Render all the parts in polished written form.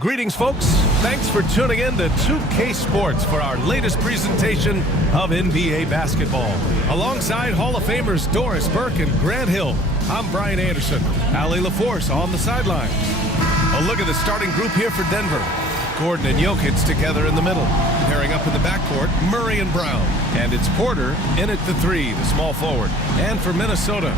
Greetings, folks. Thanks for tuning in to 2K Sports for our latest presentation of NBA basketball. Alongside Hall of Famers Doris Burke and Grant Hill, I'm Brian Anderson. Allie LaForce on the sidelines. A look at the starting group here for Denver. Gordon and Jokic together in the middle. Pairing up in the backcourt, Murray and Brown. And it's Porter in at the 3, the small forward. And for Minnesota,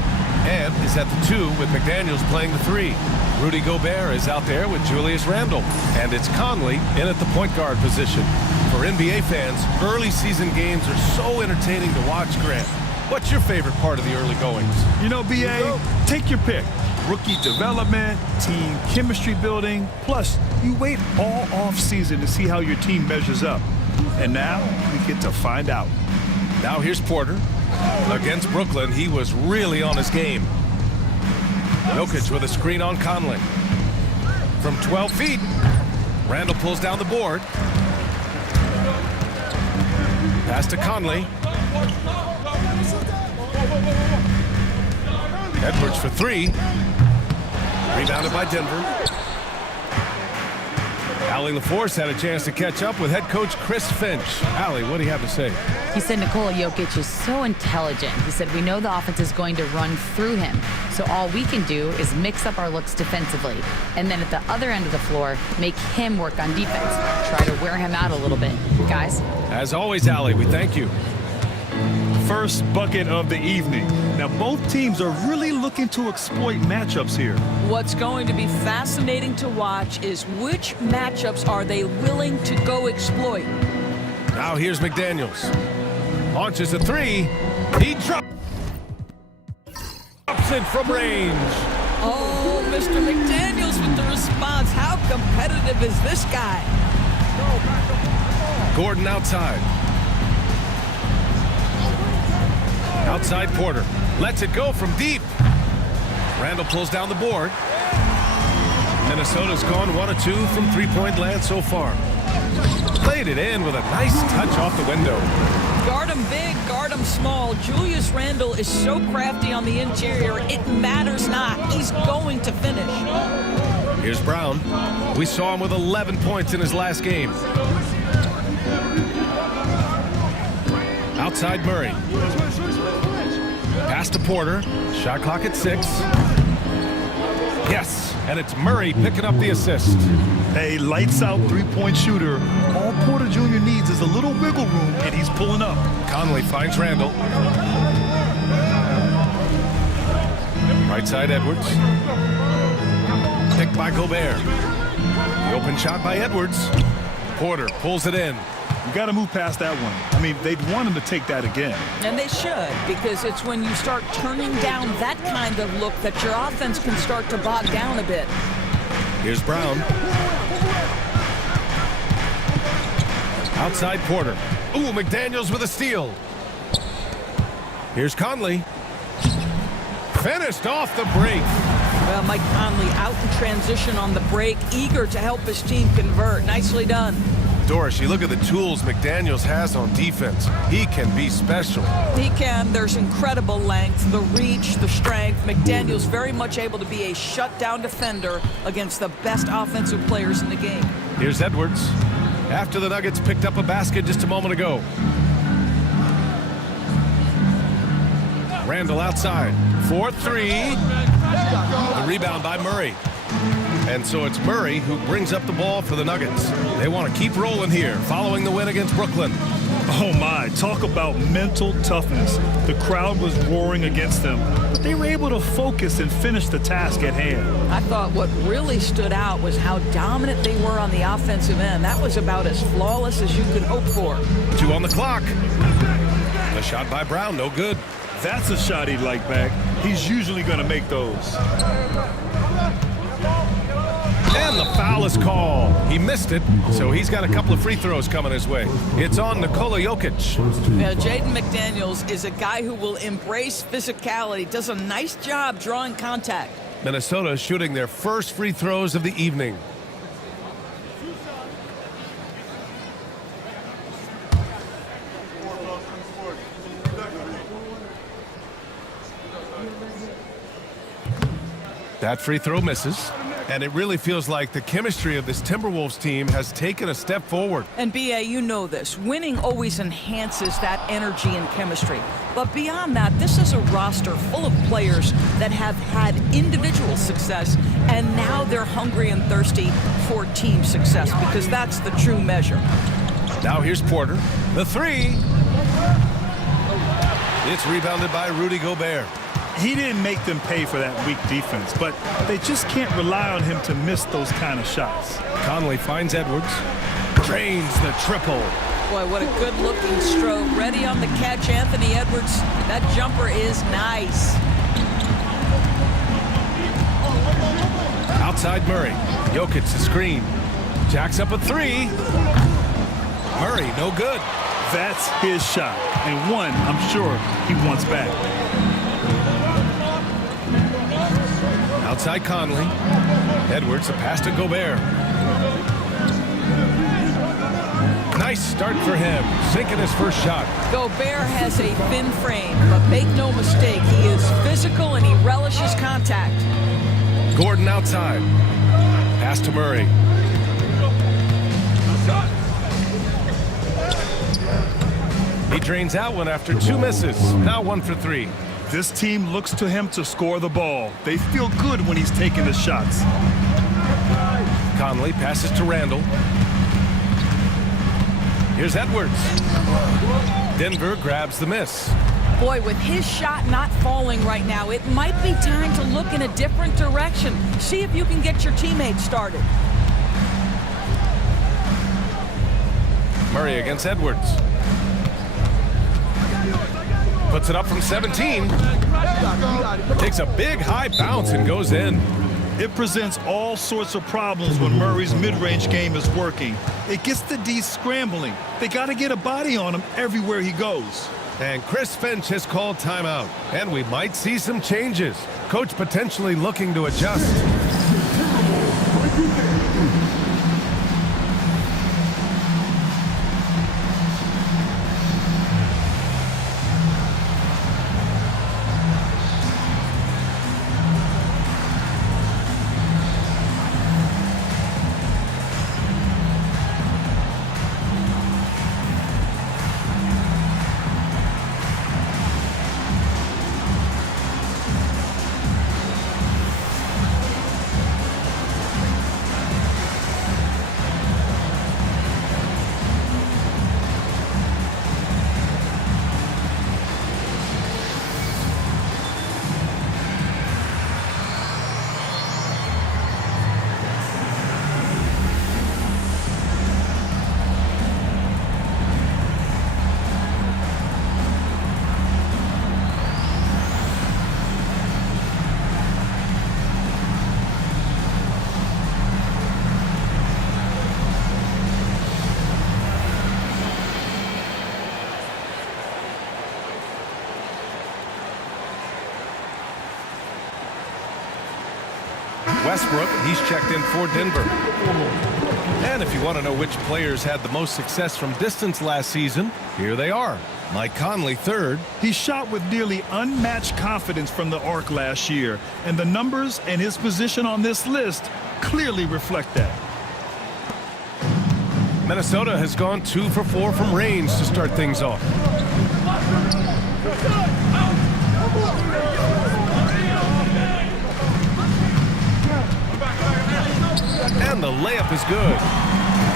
Ant is at the 2 with McDaniels playing the 3. Rudy Gobert is out there with Julius Randle. And it's Conley in at the point guard position. For NBA fans, early season games are so entertaining to watch, Grant. What's your favorite part of the early goings? You know, BA, take your pick. Rookie development, team chemistry building, plus you wait all off-season to see how your team measures up. And now we get to find out. Now here's Porter. Against Brooklyn, he was really on his game. Jokic with a screen on Conley. From 12 feet, Randle pulls down the board. Pass to Conley. Edwards for 3. Rebounded by Denver. Allie LaForce had a chance to catch up with head coach Chris Finch. Allie, what do you have to say? He said Nikola Jokic is so intelligent. He said we know the offense is going to run through him. So all we can do is mix up our looks defensively. And then at the other end of the floor, make him work on defense. Try to wear him out a little bit. Guys? As always, Allie, we thank you. First bucket of the evening. Now, both teams are really looking to exploit matchups here. What's going to be fascinating to watch is which matchups are they willing to go exploit. Now here's McDaniels. Launches a 3. He drops it from range. Oh, Mr. McDaniels with the response. How competitive is this guy? Gordon outside. Outside Porter. Lets it go from deep. Randle pulls down the board. Minnesota's gone 1 of 2 from three-point land so far. Played it in with a nice touch off the window. Guard him big, guard him small. Julius Randle is so crafty on the interior, it matters not. He's going to finish. Here's Brown. We saw him with 11 points in his last game. Outside Murray. Pass to Porter. Shot clock at 6. Yes, and it's Murray picking up the assist. A lights-out three-point shooter. All Porter Jr. needs is a little wiggle room, and he's pulling up. Conley finds Randle. Right side Edwards. Picked by Gobert. The open shot by Edwards. Porter pulls it in. You got to move past that one. I mean, they'd want him to take that again. And they should, because it's when you start turning down that kind of look that your offense can start to bog down a bit. Here's Brown. Outside Porter. Ooh, McDaniels with a steal. Here's Conley. Finished off the break. Well, Mike Conley out in transition on the break, eager to help his team convert. Nicely done. Doris, you look at the tools McDaniels has on defense. He can be special. He can. There's incredible length, the reach, the strength. McDaniels very much able to be a shutdown defender against the best offensive players in the game. Here's Edwards. After the Nuggets picked up a basket just a moment ago. Randle outside. 4-3. The rebound by Murray. And so it's Murray who brings up the ball for the Nuggets. They want to keep rolling here, following the win against Brooklyn. Oh my, talk about mental toughness. The crowd was roaring against them, but they were able to focus and finish the task at hand. I thought what really stood out was how dominant they were on the offensive end. That was about as flawless as you could hope for. 2 on the clock. The shot by Brown, no good. That's a shot he'd like back. He's usually going to make those. And the foul is called. He missed it, so he's got a couple of free throws coming his way. It's on Nikola Jokic. Jaden McDaniels is a guy who will embrace physicality, does a nice job drawing contact. Minnesota shooting their first free throws of the evening. That free throw misses. And it really feels like the chemistry of this Timberwolves team has taken a step forward. And B.A., you know this. Winning always enhances that energy and chemistry. But beyond that, this is a roster full of players that have had individual success, and now they're hungry and thirsty for team success, because that's the true measure. Now here's Porter. The three. It's rebounded by Rudy Gobert. He didn't make them pay for that weak defense, but they just can't rely on him to miss those kind of shots. Conley finds Edwards. Drains the triple. Boy, what a good-looking stroke. Ready on the catch, Anthony Edwards. That jumper is nice. Outside Murray. Jokic the screen. Jacks up a three. Murray, no good. That's his shot, and one I'm sure he wants back. Outside Conley. Edwards, a pass to Gobert. Nice start for him, sinking his first shot. Gobert has a thin frame, but make no mistake, he is physical and he relishes contact. Gordon outside. Pass to Murray. He drains out one after two misses. Now 1 for 3. This team looks to him to score the ball. They feel good when he's taking the shots. Conley passes to Randall. Here's Edwards. Denver grabs the miss. Boy, with his shot not falling right now, it might be time to look in a different direction. See if you can get your teammates started. Murray against Edwards. Puts it up from 17. Takes a big high bounce and goes in. It presents all sorts of problems when Murray's mid-range game is working. It gets the D scrambling. They got to get a body on him everywhere he goes. And Chris Finch has called timeout. And we might see some changes. Coach potentially looking to adjust. Westbrook, he's checked in for Denver. And if you want to know which players had the most success from distance last season, here they are. Mike Conley, third. He shot with nearly unmatched confidence from the arc last year, and the numbers and his position on this list clearly reflect that. Minnesota has gone 2 for 4 from range to start things off. And the layup is good.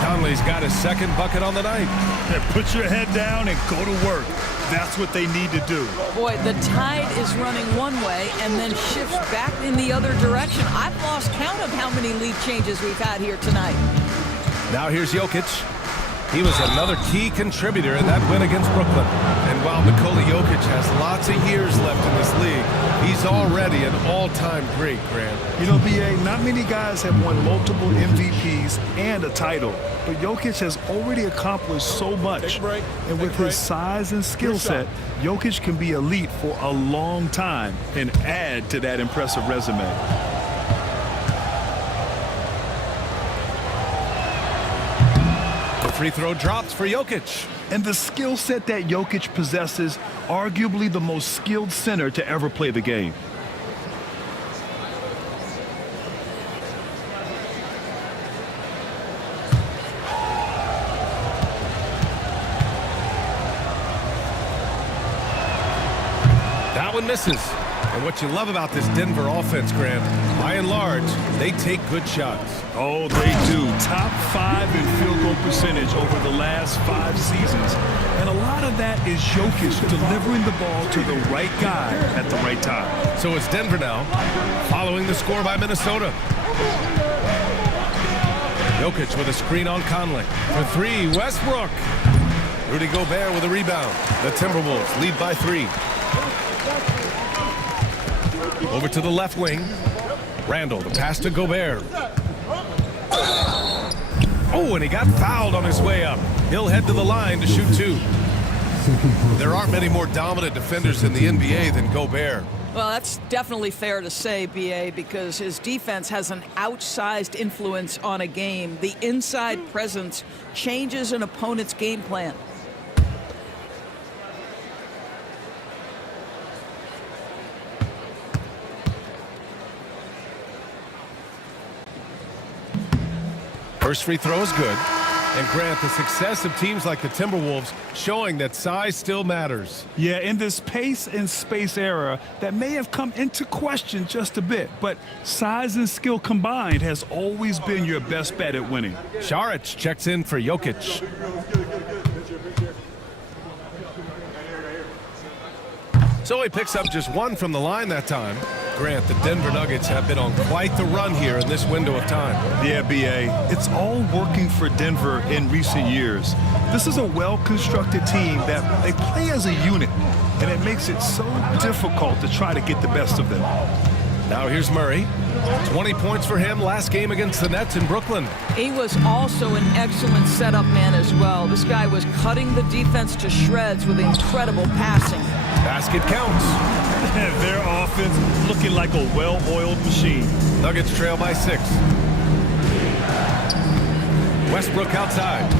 Conley's got his second bucket on the night. Yeah, put your head down and go to work. That's what they need to do. Boy, the tide is running one way and then shifts back in the other direction. I've lost count of how many lead changes we've had here tonight. Now here's Jokic. He was another key contributor in that win against Brooklyn. And while Nikola Jokic has lots of years left in this league, he's already an all-time great, Grant. You know, B.A., not many guys have won multiple MVPs and a title, but Jokic has already accomplished so much. And with his size and skill set, Jokic can be elite for a long time and add to that impressive resume. Free throw drops for Jokic. And the skill set that Jokic possesses, arguably the most skilled center to ever play the game. and misses. And what you love about this Denver offense, Grant, by and large, they take good shots. Oh, they do. Top 5 in field goal percentage over the last 5 seasons. And a lot of that is Jokic delivering the ball to the right guy at the right time. So it's Denver now, following the score by Minnesota. Jokic with a screen on Conley. For 3, Westbrook. Rudy Gobert with a rebound. The Timberwolves lead by 3. Over to the left wing. Randall, the pass to Gobert. Oh, and he got fouled on his way up. He'll head to the line to shoot 2. There aren't many more dominant defenders in the NBA than Gobert. Well, that's definitely fair to say, B.A., because his defense has an outsized influence on a game. The inside presence changes an opponent's game plan. First free throw is good. And Grant, the success of teams like the Timberwolves showing that size still matters. Yeah, in this pace and space era, that may have come into question just a bit, but size and skill combined has always been your best bet at winning. Saric checks in for Jokic. So he picks up just 1 from the line that time. Grant, the Denver Nuggets have been on quite the run here in this window of time. Yeah, B.A., it's all working for Denver in recent years. This is a well-constructed team that they play as a unit, and it makes it so difficult to try to get the best of them. Now here's Murray. 20 points for him last game against the Nets in Brooklyn. He was also an excellent setup man as well. This guy was cutting the defense to shreds with incredible passing. Basket counts. Their offense looking like a well-oiled machine. Nuggets trail by 6. Westbrook outside.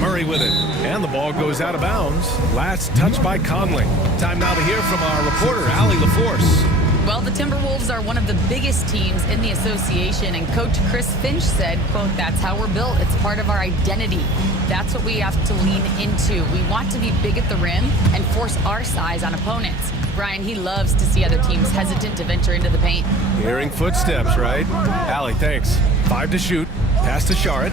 Murray with it. And the ball goes out of bounds. Last touch by Conley. Time now to hear from our reporter, Allie LaForce. Well, the Timberwolves are one of the biggest teams in the association, and Coach Chris Finch said, quote, "That's how we're built. It's part of our identity. That's what we have to lean into. We want to be big at the rim and force our size on opponents." Brian, he loves to see other teams hesitant to venture into the paint. Hearing footsteps, right? Allie, thanks. 5 to shoot. Pass to Saric.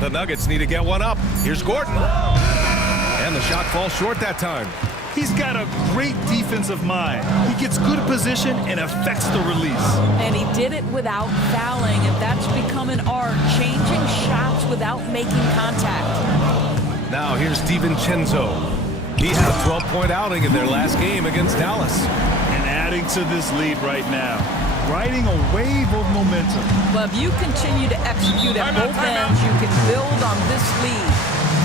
The Nuggets need to get one up. Here's Gordon. And the shot falls short that time. He's got a great defensive mind. He gets good position and affects the release. And he did it without fouling, and that's become an art, changing shots without making contact. Now here's DiVincenzo. He had a 12-point outing in their last game against Dallas. And adding to this lead right now, riding a wave of momentum. But if you continue to execute at both ends, you can build on this lead.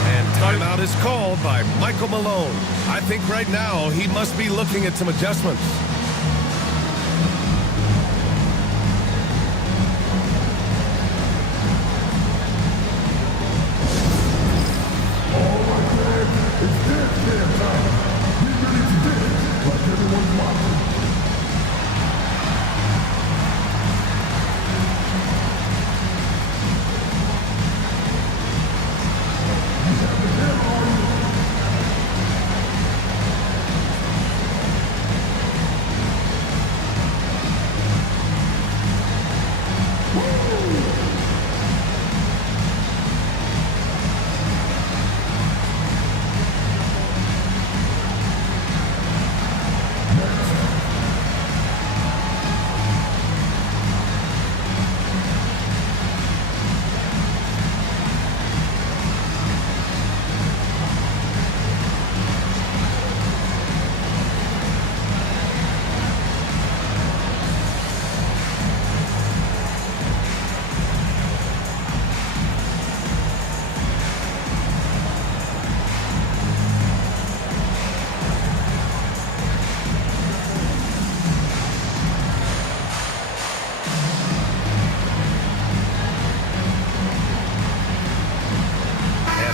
And timeout is called by Michael Malone. I think right now he must be looking at some adjustments.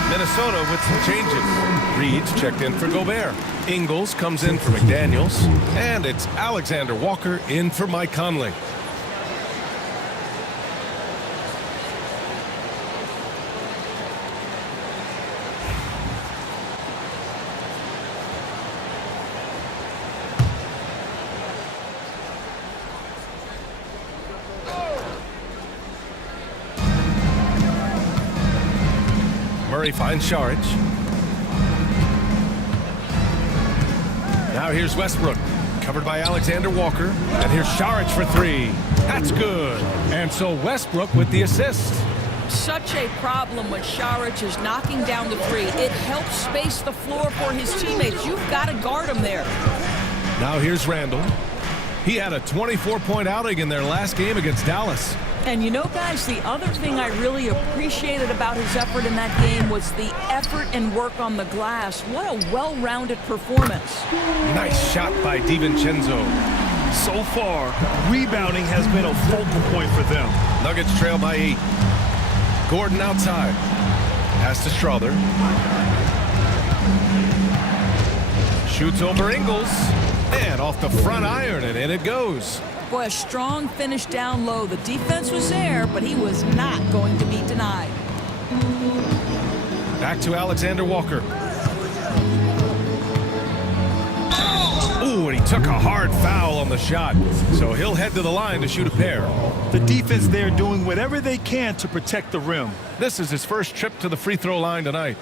Minnesota with some changes. Reed's checked in for Gobert. Ingles comes in for McDaniels. And it's Alexander Walker in for Mike Conley. Murray finds Šarić. Now here's Westbrook, covered by Alexander Walker. And here's Šarić for three. That's good. And so Westbrook with the assist. Such a problem when Šarić is knocking down the three. It helps space the floor for his teammates. You've got to guard him there. Now here's Randall. He had a 24-point outing in their last game against Dallas. And you know, guys, the other thing I really appreciated about his effort in that game was the effort and work on the glass. What a well-rounded performance. Nice shot by DiVincenzo. So far, rebounding has been a focal point for them. Nuggets trail by 8. Gordon outside. Pass to Strother. Shoots over Ingles. And off the front iron, and in it goes. Boy, a strong finish down low. The defense was there, but he was not going to be denied. Back to Alexander Walker. Ooh, and he took a hard foul on the shot. So he'll head to the line to shoot a pair. The defense there doing whatever they can to protect the rim. This is his first trip to the free throw line tonight.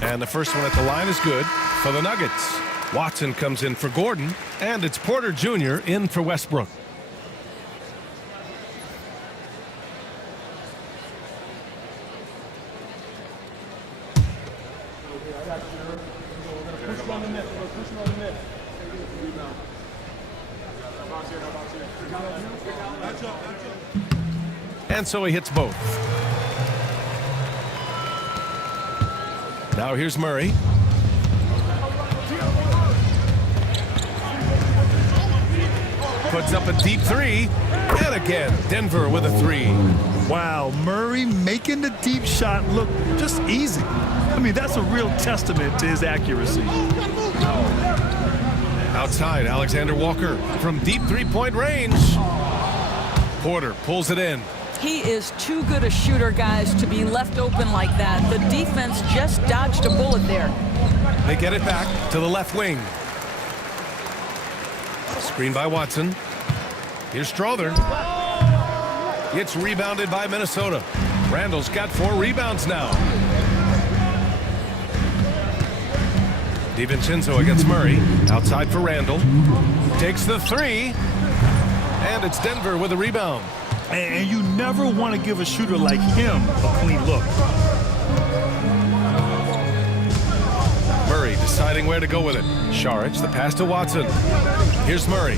And the first one at the line is good for the Nuggets. Watson comes in for Gordon, and it's Porter Jr. in for Westbrook. And so he hits both. Now here's Murray. Puts up a deep three. And again, Denver with a three. Wow, Murray making the deep shot look just easy. I mean, that's a real testament to his accuracy. Outside, Alexander Walker from deep three-point range. Porter pulls it in. He is too good a shooter, guys, to be left open like that. The defense just dodged a bullet there. They get it back to the left wing. Screen by Watson. Here's Strother. It's rebounded by Minnesota. Randall's got 4 rebounds now. DiVincenzo against Murray. Outside for Randall. Takes the three. And it's Denver with a rebound. And you never want to give a shooter like him a clean look. Murray deciding where to go with it. Šarić, the pass to Watson. Here's Murray.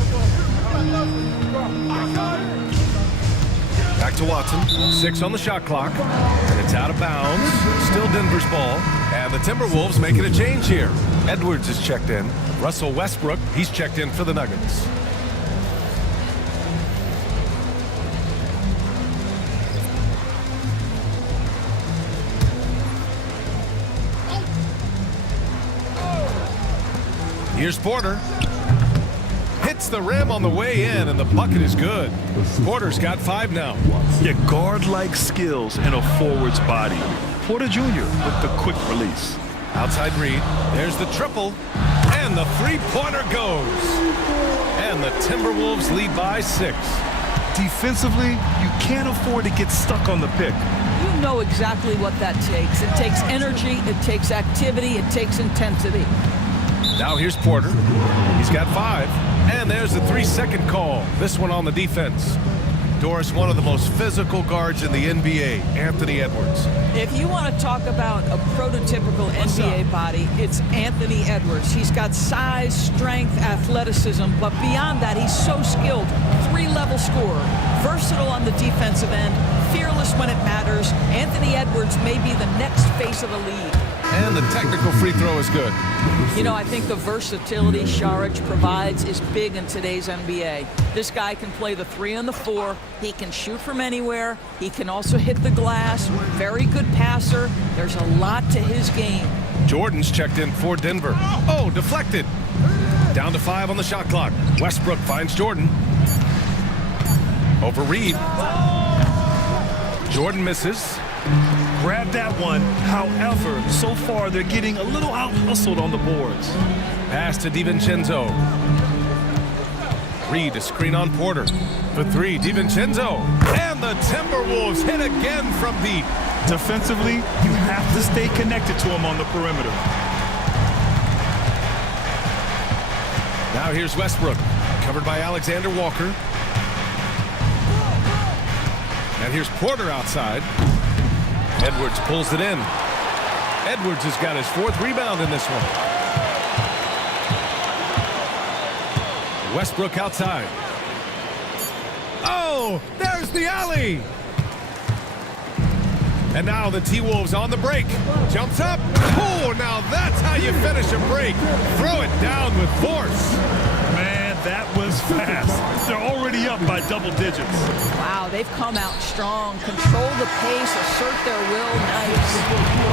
Back to Watson. 6 on the shot clock. And it's out of bounds. Still Denver's ball. And the Timberwolves making a change here. Edwards is checked in. Russell Westbrook, he's checked in for the Nuggets. Here's Porter. Hits the rim on the way in, and the bucket is good. Porter's got 5 now. Yeah, guard-like skills in a forward's body. Porter Jr. with the quick release. Outside Reed. There's the triple. And the three-pointer goes. And the Timberwolves lead by 6. Defensively, you can't afford to get stuck on the pick. You know exactly what that takes. It takes energy, it takes activity, it takes intensity. Now here's Porter. He's got 5. And there's the 3-second call. This one on the defense. Doris, one of the most physical guards in the NBA, Anthony Edwards. If you want to talk about a prototypical NBA body, it's Anthony Edwards. He's got size, strength, athleticism, but beyond that, he's so skilled. 3-level scorer, versatile on the defensive end, fearless when it matters. Anthony Edwards may be the next face of the league. And the technical free throw is good. You know, I think the versatility Saric provides is big in today's NBA. This guy can play the 3 and the 4. He can shoot from anywhere. He can also hit the glass. Very good passer. There's a lot to his game. Jordan's checked in for Denver. Oh, deflected. Down to 5 on the shot clock. Westbrook finds Jordan. Over Reed. Jordan misses. Grab that one. However, so far they're getting a little out-hustled on the boards. Pass to DiVincenzo. Reed a screen on Porter. For 3, DiVincenzo. And the Timberwolves hit again from deep. Defensively, you have to stay connected to him on the perimeter. Now here's Westbrook, covered by Alexander Walker. And here's Porter outside. Edwards pulls it in. Edwards has got his 4th rebound in this one. Westbrook outside. Oh, there's the alley. And now the T-Wolves on the break. Jumps up. Oh, now that's how you finish a break. Throw it down with force. Man, that was fast. They're already up by double digits. Wow, they've come out strong. Control the pace, assert their will. Nice.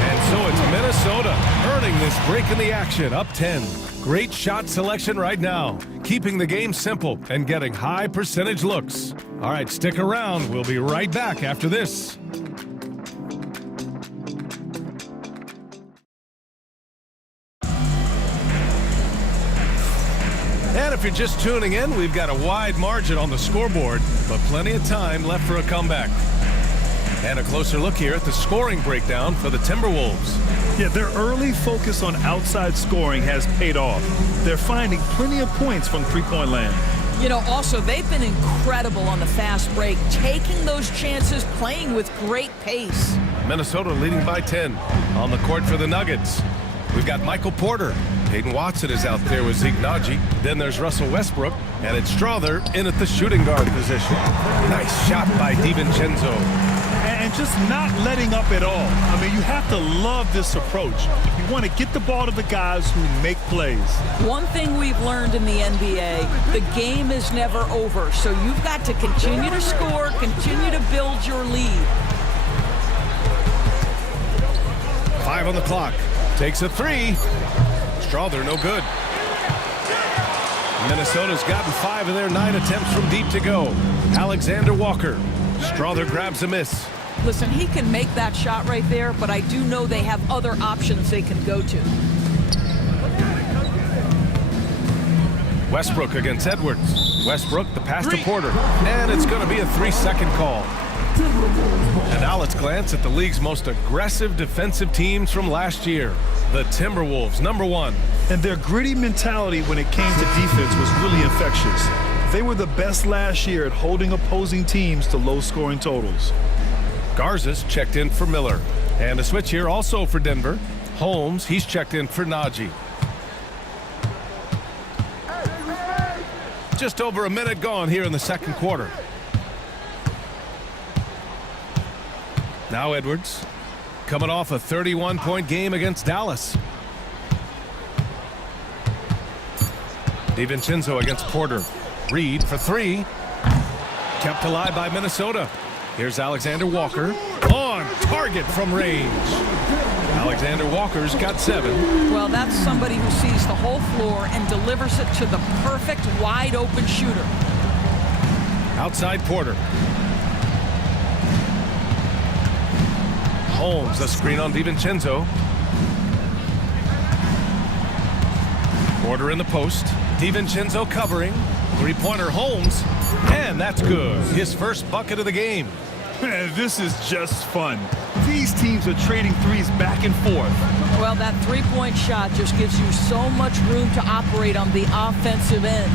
And so it's Minnesota earning this break in the action, up 10. Great shot selection right now, keeping the game simple and getting high percentage looks. All right, stick around. We'll be right back after this. And if you're just tuning in, we've got a wide margin on the scoreboard, but plenty of time left for a comeback. And a closer look here at the scoring breakdown for the Timberwolves. Yeah, their early focus on outside scoring has paid off. They're finding plenty of points from three-point land. You know, also, they've been incredible on the fast break, taking those chances, playing with great pace. Minnesota leading by 10 on the court for the Nuggets. We've got Michael Porter. Hayden Watson is out there with Zeke Naji. Then there's Russell Westbrook, and it's Strother in at the shooting guard position. Nice shot by DiVincenzo. And just not letting up at all. I mean, you have to love this approach. You want to get the ball to the guys who make plays. One thing we've learned in the NBA, the game is never over. So you've got to continue to score, continue to build your lead. 5 on the clock. Takes a 3. Strother, no good. Minnesota's gotten 5 of their 9 attempts from deep to go. Alexander Walker. Strother grabs a miss. Listen, he can make that shot right there, but I do know they have other options they can go to. Westbrook against Edwards. Westbrook, the pass to Porter. And it's going to be a 3-second call. And now let's glance at the league's most aggressive defensive teams from last year. The Timberwolves, number 1. And their gritty mentality when it came to defense was really infectious. They were the best last year at holding opposing teams to low-scoring totals. Garza's checked in for Miller. And a switch here also for Denver. Holmes, he's checked in for Naji. Just over a minute gone here in the second quarter. Now Edwards, coming off a 31-point game against Dallas. DiVincenzo against Porter. Reed for 3. Kept alive by Minnesota. Here's Alexander Walker. On target from range. Alexander Walker's got 7. Well, that's somebody who sees the whole floor and delivers it to the perfect wide-open shooter. Outside Porter. Holmes, a screen on DiVincenzo. Porter in the post. DiVincenzo covering. 3-pointer Holmes. And that's good. His first bucket of the game. Man, this is just fun. These teams are trading threes back and forth. Well, that three-point shot just gives you so much room to operate on the offensive end.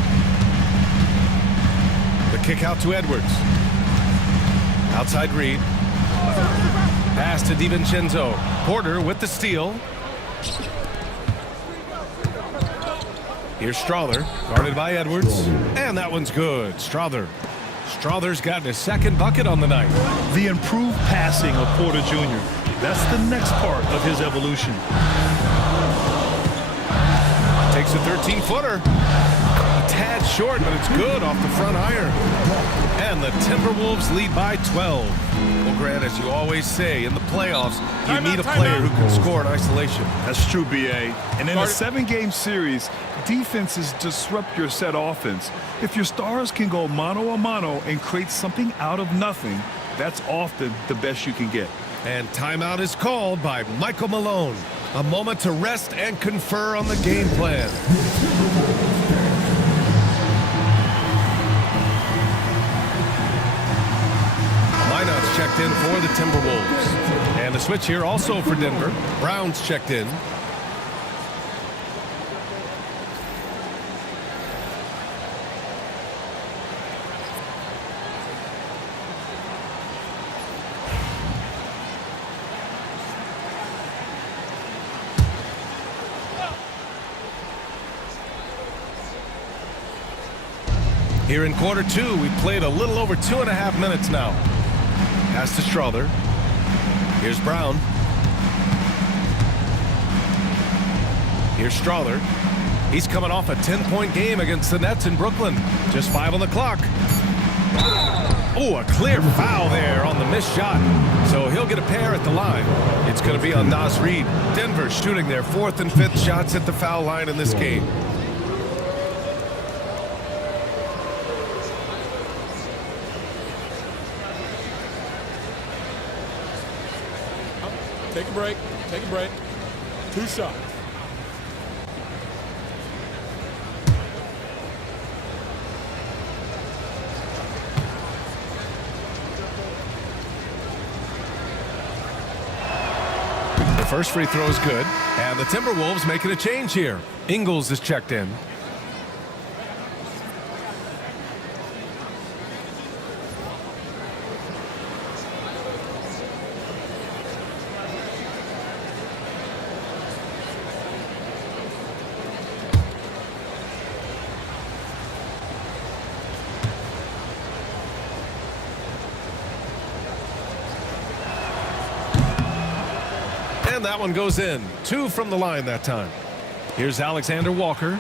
The kick out to Edwards. Outside Reed. Pass to DiVincenzo. Porter with the steal. Here's Strother, guarded by Edwards. And that one's good. Strother's gotten his second bucket on the night. The improved passing of Porter Jr. That's the next part of his evolution. Takes a 13-footer. A tad short, but it's good off the front iron. And the Timberwolves lead by 12. Well, Grant, as you always say, in the playoffs, you need a player who can score in isolation. That's true, B.A. And in a 7-game series, defenses disrupt your set offense. If your stars can go mano-a-mano and create something out of nothing, that's often the best you can get. And timeout is called by Michael Malone. A moment to rest and confer on the game plan. Minot's checked in for the Timberwolves. And the switch here also for Denver. Brown's checked in. Here in quarter two, we've played a little over 2.5 minutes now. Pass to Strother. Here's Brown. Here's Strother. He's coming off a 10-point game against the Nets in Brooklyn. Just 5 on the clock. Oh, a clear foul there on the missed shot. So he'll get a pair at the line. It's going to be on Nas Reed. Denver shooting their 4th and 5th shots at the foul line in this game. Take a break. Take a break. 2 shots. The first free throw is good. And the Timberwolves making a change here. Ingles is checked in. And that one goes in. 2 from the line that time. Here's Alexander Walker.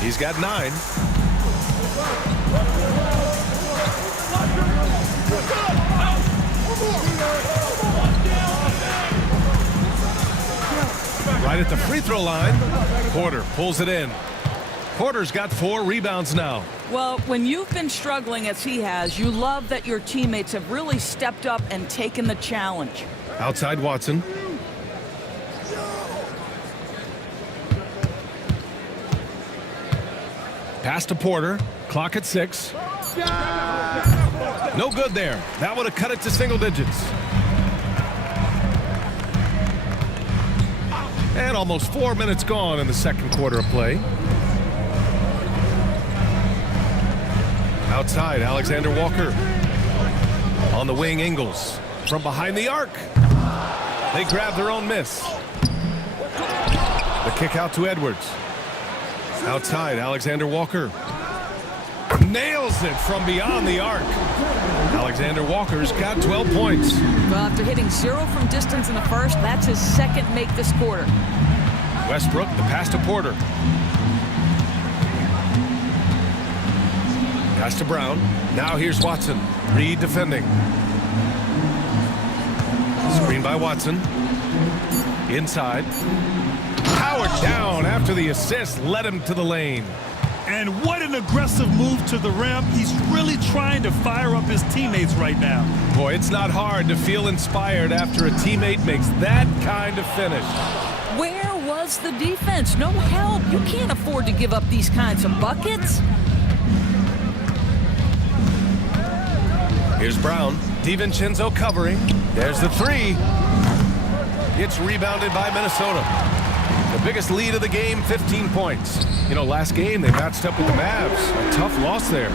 He's got 9. Right at the free throw line. Porter pulls it in. Porter's got 4 rebounds now. Well, when you've been struggling as he has, you love that your teammates have really stepped up and taken the challenge. Outside Watson. Pass to Porter. Clock at 6. No good there. That would have cut it to single digits. And almost 4 minutes gone in the second quarter of play. Outside, Alexander Walker. On the wing, Ingles. From behind the arc. They grab their own miss. The kick out to Edwards. Outside, Alexander Walker. Nails it from beyond the arc. Alexander Walker's got 12 points. Well, after hitting 0 from distance in the first, that's his second make this quarter. Westbrook, the pass to Porter. Pass to Brown. Now here's Watson. Reed defending. Screen by Watson. Inside. Howard down after the assist led him to the lane. And what an aggressive move to the rim. He's really trying to fire up his teammates right now. Boy, it's not hard to feel inspired after a teammate makes that kind of finish. Where was the defense? No help. You can't afford to give up these kinds of buckets. Here's Brown. DiVincenzo covering. There's the 3. It's rebounded by Minnesota. The biggest lead of the game, 15 points. You know, last game they matched up with the Mavs. A tough loss there.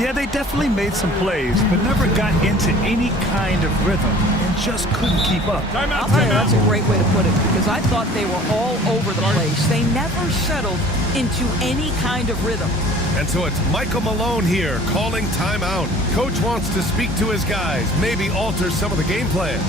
Yeah, they definitely made some plays, but never got into any kind of rhythm and just couldn't keep up. I'll tell you, that's a great way to put it, because I thought they were all over the place. They never settled into any kind of rhythm. And so it's Michael Malone here calling timeout. Coach wants to speak to his guys, maybe alter some of the game plan.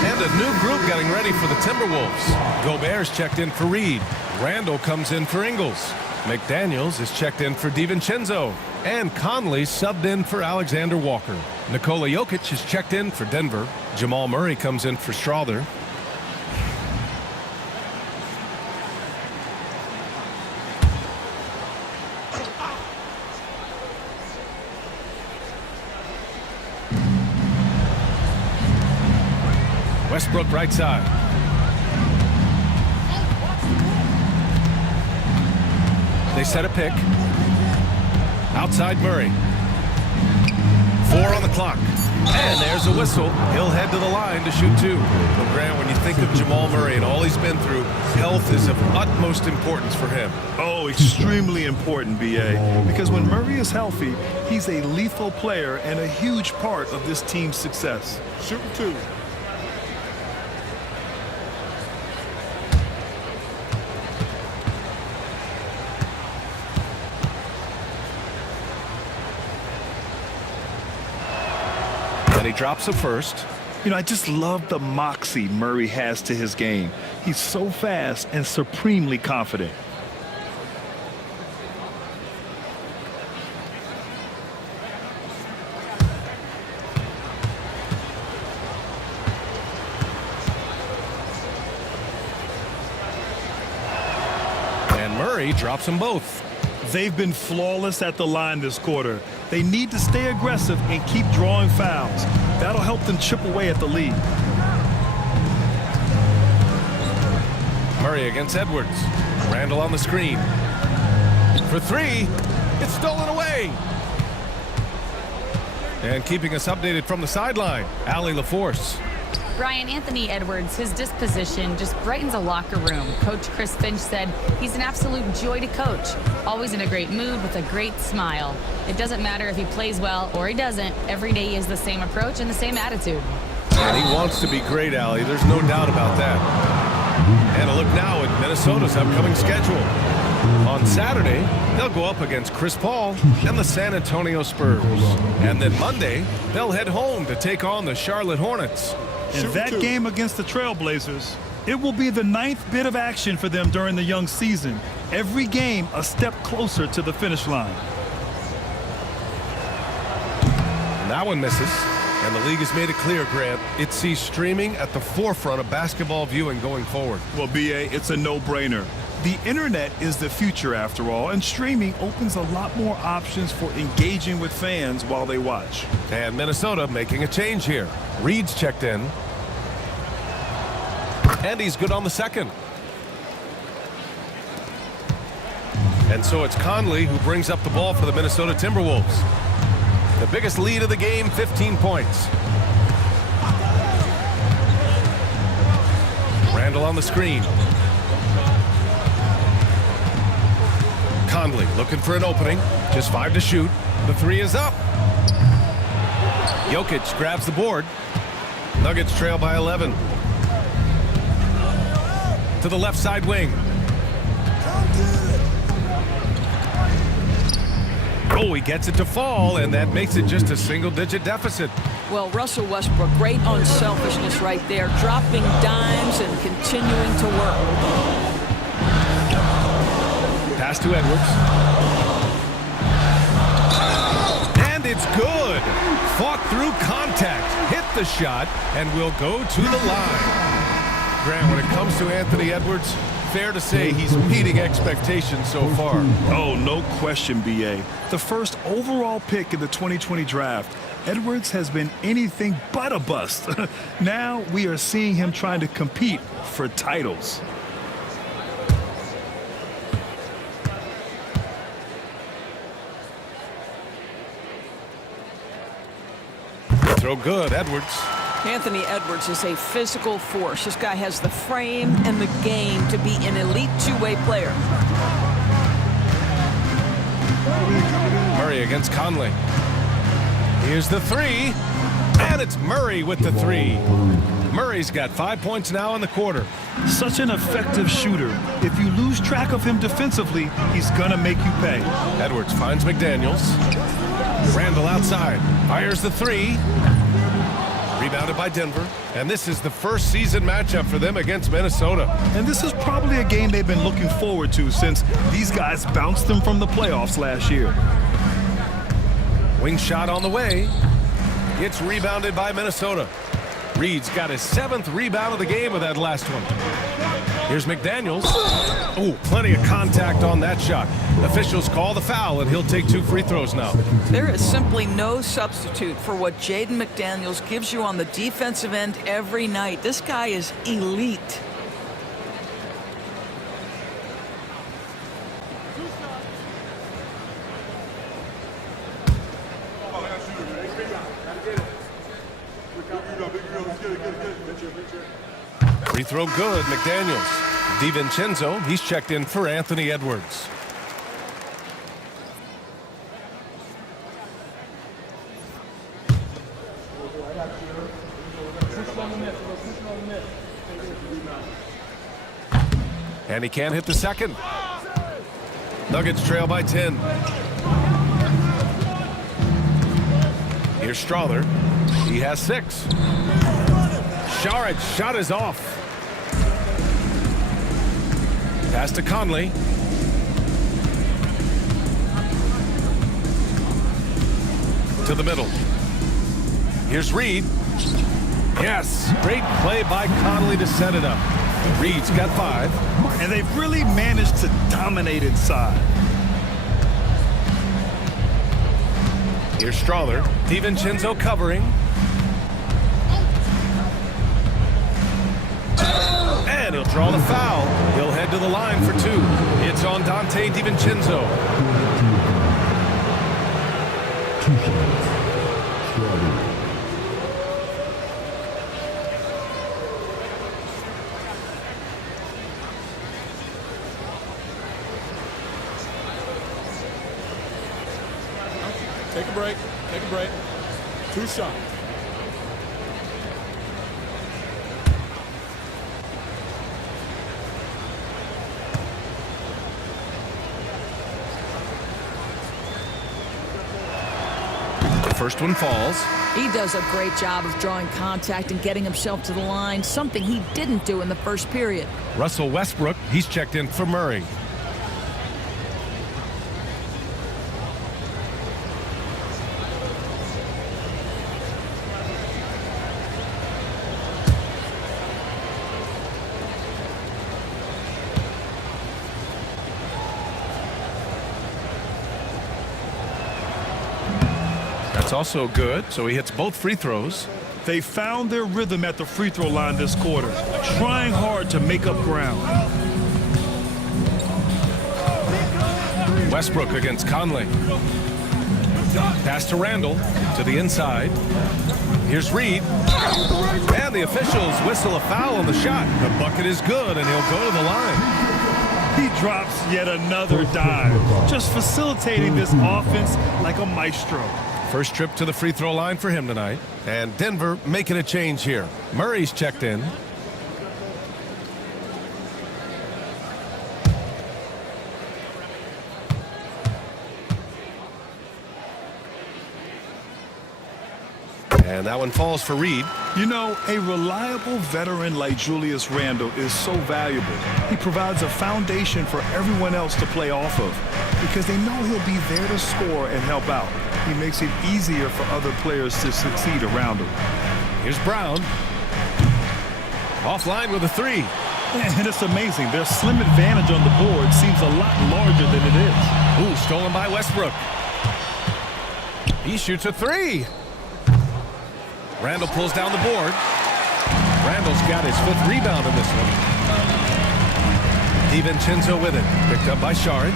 And a new group getting ready for the Timberwolves. Gobert's checked in for Reed. Randall comes in for Ingles. McDaniels is checked in for DiVincenzo. And Conley subbed in for Alexander Walker. Nikola Jokic is checked in for Denver. Jamal Murray comes in for Strother. Westbrook right side. They set a pick. Outside Murray. 4 on the clock. And there's a whistle. He'll head to the line to shoot 2. Well, Grant, when you think of Jamal Murray and all he's been through, health is of utmost importance for him. Oh, extremely important, B.A. Because when Murray is healthy, he's a lethal player and a huge part of this team's success. Shooting 2. And he drops a first. You know, I just love the moxie Murray has to his game. He's so fast and supremely confident. And Murray drops them both. They've been flawless at the line this quarter. They need to stay aggressive and keep drawing fouls. That'll help them chip away at the lead. Murray against Edwards. Randall on the screen. For 3. It's stolen away. And keeping us updated from the sideline, Allie LaForce. Brian, Anthony Edwards, his disposition just brightens a locker room. Coach Chris Finch said he's an absolute joy to coach. Always in a great mood with a great smile. It doesn't matter if he plays well or he doesn't. Every day he has the same approach and the same attitude. And he wants to be great, Allie. There's no doubt about that. And a look now at Minnesota's upcoming schedule. On Saturday, they'll go up against Chris Paul and the San Antonio Spurs. And then Monday, they'll head home to take on the Charlotte Hornets. And that game against the Trailblazers, it will be the 9th bit of action for them during the young season. Every game a step closer to the finish line. That one misses. And the league has made it clear, Grant, it sees streaming at the forefront of basketball viewing going forward. Well, B.A., it's a no-brainer. The internet is the future, after all, and streaming opens a lot more options for engaging with fans while they watch. And Minnesota making a change here. Reed's checked in. And he's good on the second. And so it's Conley who brings up the ball for the Minnesota Timberwolves. The biggest lead of the game, 15 points. Randall on the screen. Conley looking for an opening. Just 5 to shoot. The 3 is up. Jokic grabs the board. Nuggets trail by 11. To the left side wing. Oh, he gets it to fall, and that makes it just a single-digit deficit. Well, Russell Westbrook, great unselfishness right there, dropping dimes and continuing to work. Pass to Edwards. And it's good. Fought through contact, hit the shot, and will go to the line. Grant, when it comes to Anthony Edwards, fair to say he's meeting expectations so far. Oh, no question, B.A. The first overall pick in the 2020 draft, Edwards has been anything but a bust. Now we are seeing him trying to compete for titles. Throw good, Edwards. Anthony Edwards is a physical force. This guy has the frame and the game to be an elite two-way player. Murray against Conley. Here's the three, and it's Murray with the three. Murray's got 5 points now in the quarter. Such an effective shooter. If you lose track of him defensively, he's gonna make you pay. Edwards finds McDaniels. Randall outside, fires the three. Rebounded by Denver, and this is the first season matchup for them against Minnesota. And this is probably a game they've been looking forward to since these guys bounced them from the playoffs last year. Wing shot on the way. It's rebounded by Minnesota. Reed's got his 7th rebound of the game with that last one. Here's McDaniels. Oh, plenty of contact on that shot. Officials call the foul, and he'll take 2 free throws now. There is simply no substitute for what Jaden McDaniels gives you on the defensive end every night. This guy is elite. Free throw good, McDaniels. DiVincenzo, he's checked in for Anthony Edwards. And he can't hit the second. Nuggets trail by 10. Here's Strother. He has 6. Sharic's shot is off. Pass to Conley. To the middle. Here's Reed. Yes, great play by Conley to set it up. Reed's got 5. And they've really managed to dominate inside. Here's Strother. DiVincenzo covering. And he'll draw the foul. He'll head to the line for 2. It's on Dante DiVincenzo. Take a break. Take a break. 2 shots. The first one falls. He does a great job of drawing contact and getting himself to the line, something he didn't do in the first period. Russell Westbrook, he's checked in for Murray. That's also good, so he hits both free throws. They found their rhythm at the free throw line this quarter, trying hard to make up ground. Westbrook against Conley. Pass to Randall, to the inside. Here's Reed. And the officials whistle a foul on the shot. The bucket is good, and he'll go to the line. He drops yet another dive, just facilitating this offense like a maestro. First trip to the free throw line for him tonight. And Denver making a change here. Murray's checked in. And that one falls for Reed. You know, a reliable veteran like Julius Randle is so valuable. He provides a foundation for everyone else to play off of because they know he'll be there to score and help out. He makes it easier for other players to succeed around him. Here's Brown. Offline with a three. And it's amazing. Their slim advantage on the board seems a lot larger than it is. Ooh, stolen by Westbrook. He shoots a three. Randle pulls down the board. Randle's got his 5th rebound in this one. DiVincenzo with it. Picked up by Saric.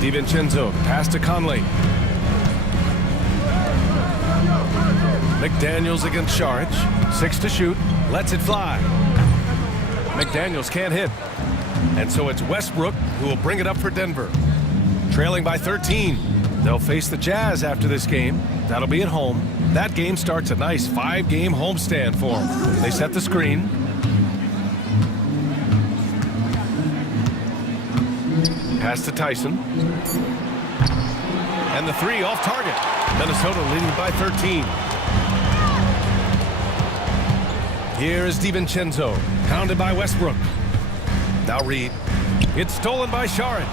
DiVincenzo pass to Conley. McDaniels against Saric. 6 to shoot. Lets it fly. McDaniels can't hit. And so it's Westbrook who will bring it up for Denver. Trailing by 13. They'll face the Jazz after this game. That'll be at home. That game starts a nice 5-game homestand for them. They set the screen. Pass to Tyson. And the three off target. Minnesota leading by 13. Here is DiVincenzo. Pounded by Westbrook. Now Reed. It's stolen by Saric.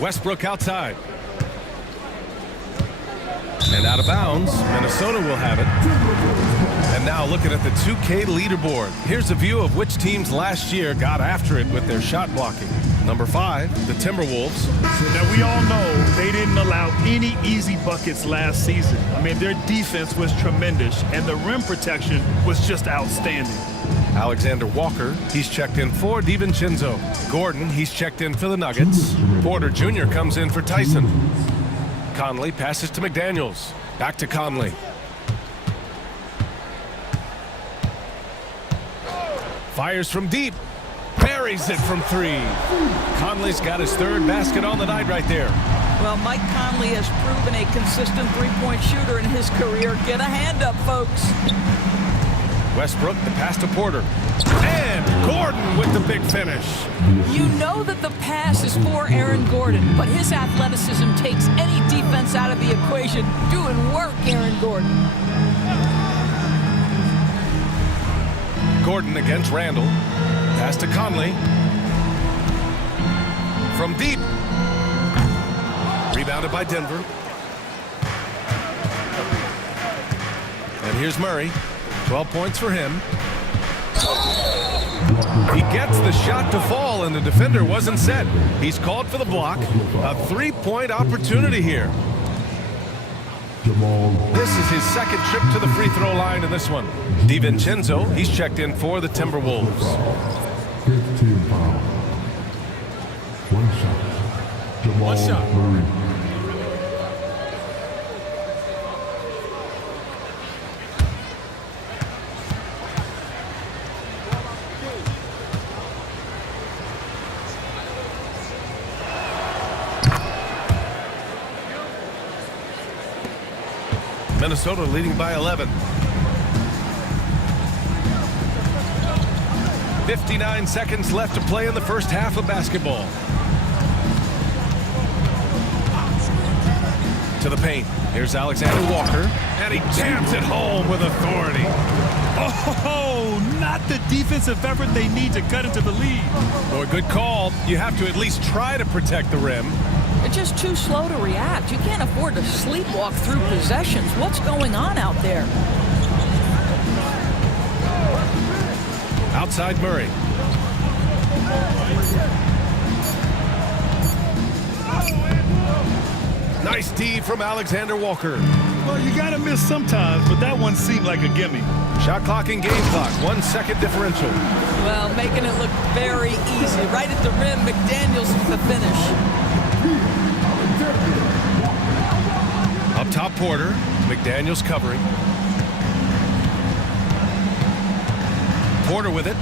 Westbrook outside. And out of bounds. Minnesota will have it. And now looking at the 2K leaderboard. Here's a view of which teams last year got after it with their shot blocking. Number 5, the Timberwolves. Now, we all know they didn't allow any easy buckets last season. I mean, their defense was tremendous, and the rim protection was just outstanding. Alexander Walker, he's checked in for DiVincenzo. Gordon, he's checked in for the Nuggets. Porter Jr. comes in for Tyson. Conley passes to McDaniels. Back to Conley. Fires from deep. Buries it from 3. Conley's got his 3rd basket on the night right there. Well, Mike Conley has proven a consistent three-point shooter in his career. Get a hand up, folks. Westbrook, the pass to Porter. And Gordon with the big finish. You know that the pass is for Aaron Gordon, but his athleticism takes any defense out of the equation. Doing work, Aaron Gordon. Gordon against Randle. Pass to Conley. From deep. Rebounded by Denver. And here's Murray. 12 points for him. He gets the shot to fall, and the defender wasn't set. He's called for the block. A 3-point opportunity here. This is his 2nd trip to the free throw line in this one. DiVincenzo, he's checked in for the Timberwolves. 15 foul. 1 shot. Jamal Murray. Minnesota leading by 11. 59 seconds left to play in the first half of basketball. To the paint. Here's Alexander Walker. And he jams it home with authority. Oh, not the defensive effort they need to cut into the lead. Boy, good call. You have to at least try to protect the rim. They're just too slow to react. You can't afford to sleepwalk through possessions. What's going on out there? Outside Murray. Nice D from Alexander Walker. Well, you got to miss sometimes, but that one seemed like a gimme. Shot clock and game clock. 1 second differential. Well, making it look very easy. Right at the rim, McDaniels with the finish. Up top, Porter. McDaniels covering. Porter with it.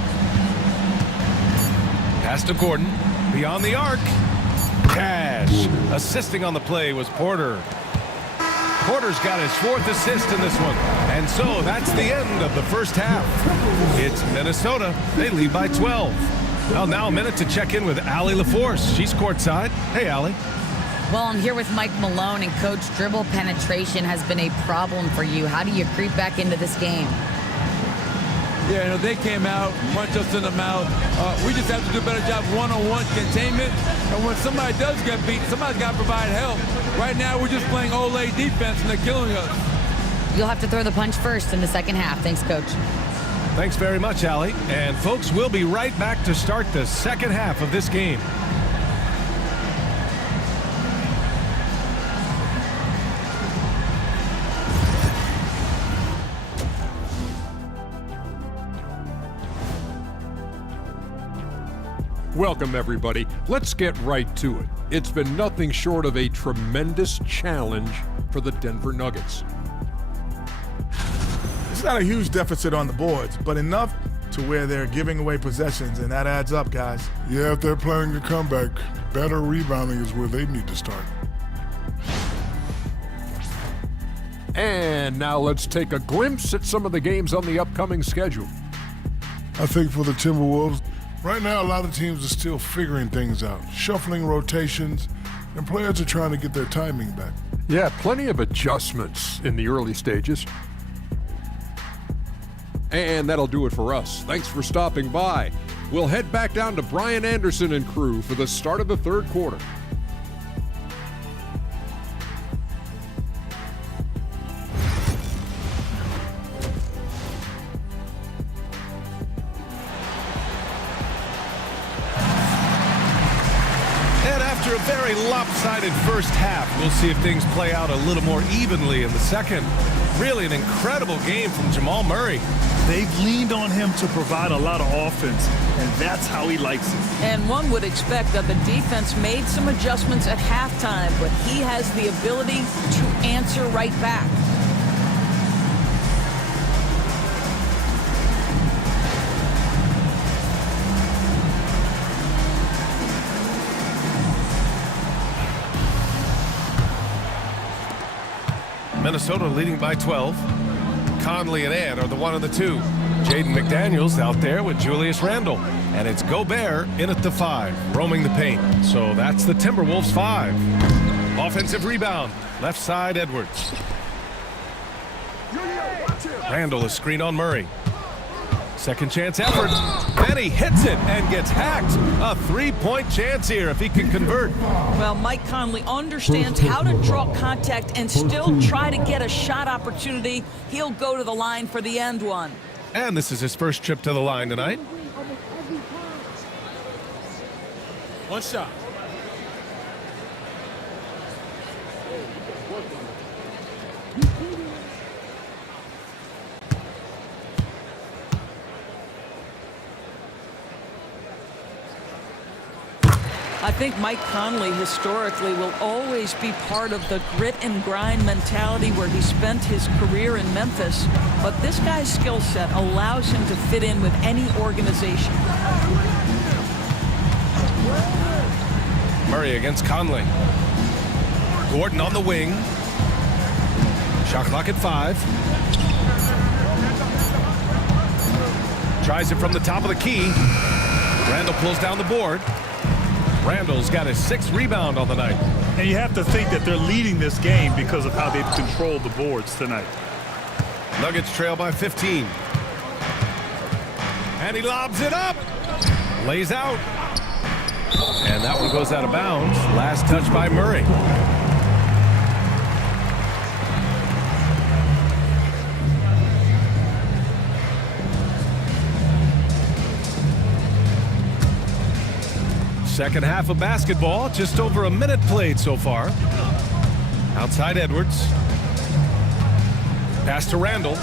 Pass to Gordon. Beyond the arc. Cash. Assisting on the play was Porter. Porter's got his 4th assist in this one. And so that's the end of the first half. It's Minnesota. They lead by 12. Well, now a minute to check in with Allie LaForce. She's courtside. Hey, Allie. Well, I'm here with Mike Malone, and Coach, dribble penetration has been a problem for you. How do you creep back into this game? Yeah, you know, they came out, punched us in the mouth. We just have to do a better job one-on-one containment. And when somebody does get beat, somebody's got to provide help. Right now, we're just playing Ole defense, and they're killing us. You'll have to throw the punch first in the second half. Thanks, Coach. Thanks very much, Allie. And folks, we'll be right back to start the second half of this game. Welcome, everybody. Let's get right to it. It's been nothing short of a tremendous challenge for the Denver Nuggets. It's not a huge deficit on the boards, but enough to where they're giving away possessions, and that adds up, guys. Yeah, if they're planning a comeback, better rebounding is where they need to start. And now let's take a glimpse at some of the games on the upcoming schedule. I think for the Timberwolves, right now a lot of teams are still figuring things out, shuffling rotations, and players are trying to get their timing back. Yeah, plenty of adjustments in the early stages. And that'll do it for us. Thanks for stopping by. We'll head back down to Brian Anderson and crew for the start of the third quarter. After a very lopsided first half, we'll see if things play out a little more evenly in the second. Really an incredible game from Jamal Murray. They've leaned on him to provide a lot of offense, and that's how he likes it. And one would expect that the defense made some adjustments at halftime, but he has the ability to answer right back. Minnesota leading by 12. Conley and Ant are the 1 and the 2. Jaden McDaniels out there with Julius Randle. And it's Gobert in at the 5, roaming the paint. So that's the Timberwolves 5. Offensive rebound, left side Edwards. Randle is screen on Murray. Second chance effort. Then he hits it and gets hacked. A three-point chance here if he can convert. Well, Mike Conley understands how to draw contact and still try to get a shot opportunity. He'll go to the line for the end one. And this is his first trip to the line tonight. One shot. I think Mike Conley historically will always be part of the grit and grind mentality where he spent his career in Memphis, but this guy's skill set allows him to fit in with any organization. Murray against Conley. Gordon on the wing. Shot clock at 5. Tries it from the top of the key. Randle pulls down the board. Randle's got his 6th rebound on the night. And you have to think that they're leading this game because of how they've controlled the boards tonight. Nuggets trail by 15. And he lobs it up. Lays out. And that one goes out of bounds. Last touch by Murray. Second half of basketball, just over a minute played so far. Outside Edwards. Pass to Randle.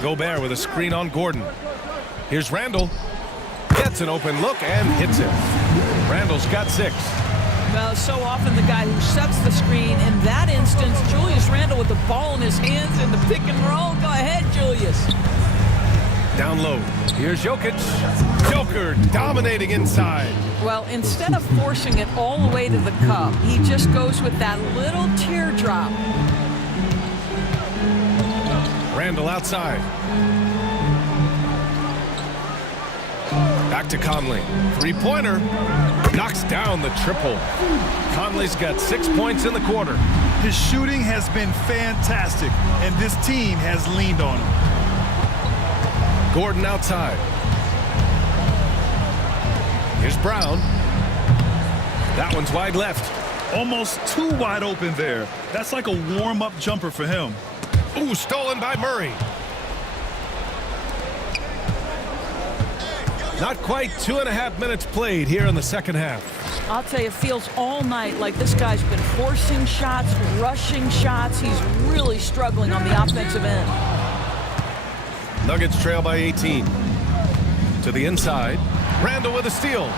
Gobert with a screen on Gordon. Here's Randle. Gets an open look and hits it. Randle's got 6. Well, so often the guy who sets the screen. In that instance, Julius Randle with the ball in his hands in the pick and roll. Go ahead, Julius. Down low. Here's Jokic. Joker dominating inside. Well, instead of forcing it all the way to the cup, he just goes with that little teardrop. Randle outside. Back to Conley. Three-pointer. Knocks down the triple. Conley's got 6 points in the quarter. His shooting has been fantastic, and this team has leaned on him. Gordon outside. Here's Brown. That one's wide left. Almost too wide open there. That's like a warm-up jumper for him. Ooh, stolen by Murray. Not quite 2.5 minutes played here in the second half. I'll tell you, it feels all night like this guy's been forcing shots, rushing shots. He's really struggling on the offensive end. Nuggets trail by 18. To the inside. Randall with a steal.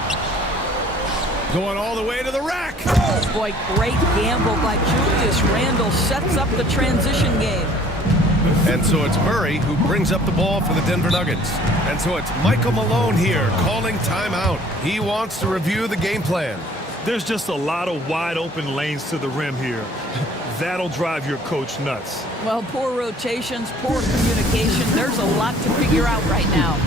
Going all the way to the rack. Oh, boy, great gamble by Julius Randle. Sets up the transition game. And so it's Murray who brings up the ball for the Denver Nuggets. And so it's Michael Malone here calling timeout. He wants to review the game plan. There's just a lot of wide open lanes to the rim here. That'll drive your coach nuts. Well, poor rotations, poor communication. There's a lot to figure out right now.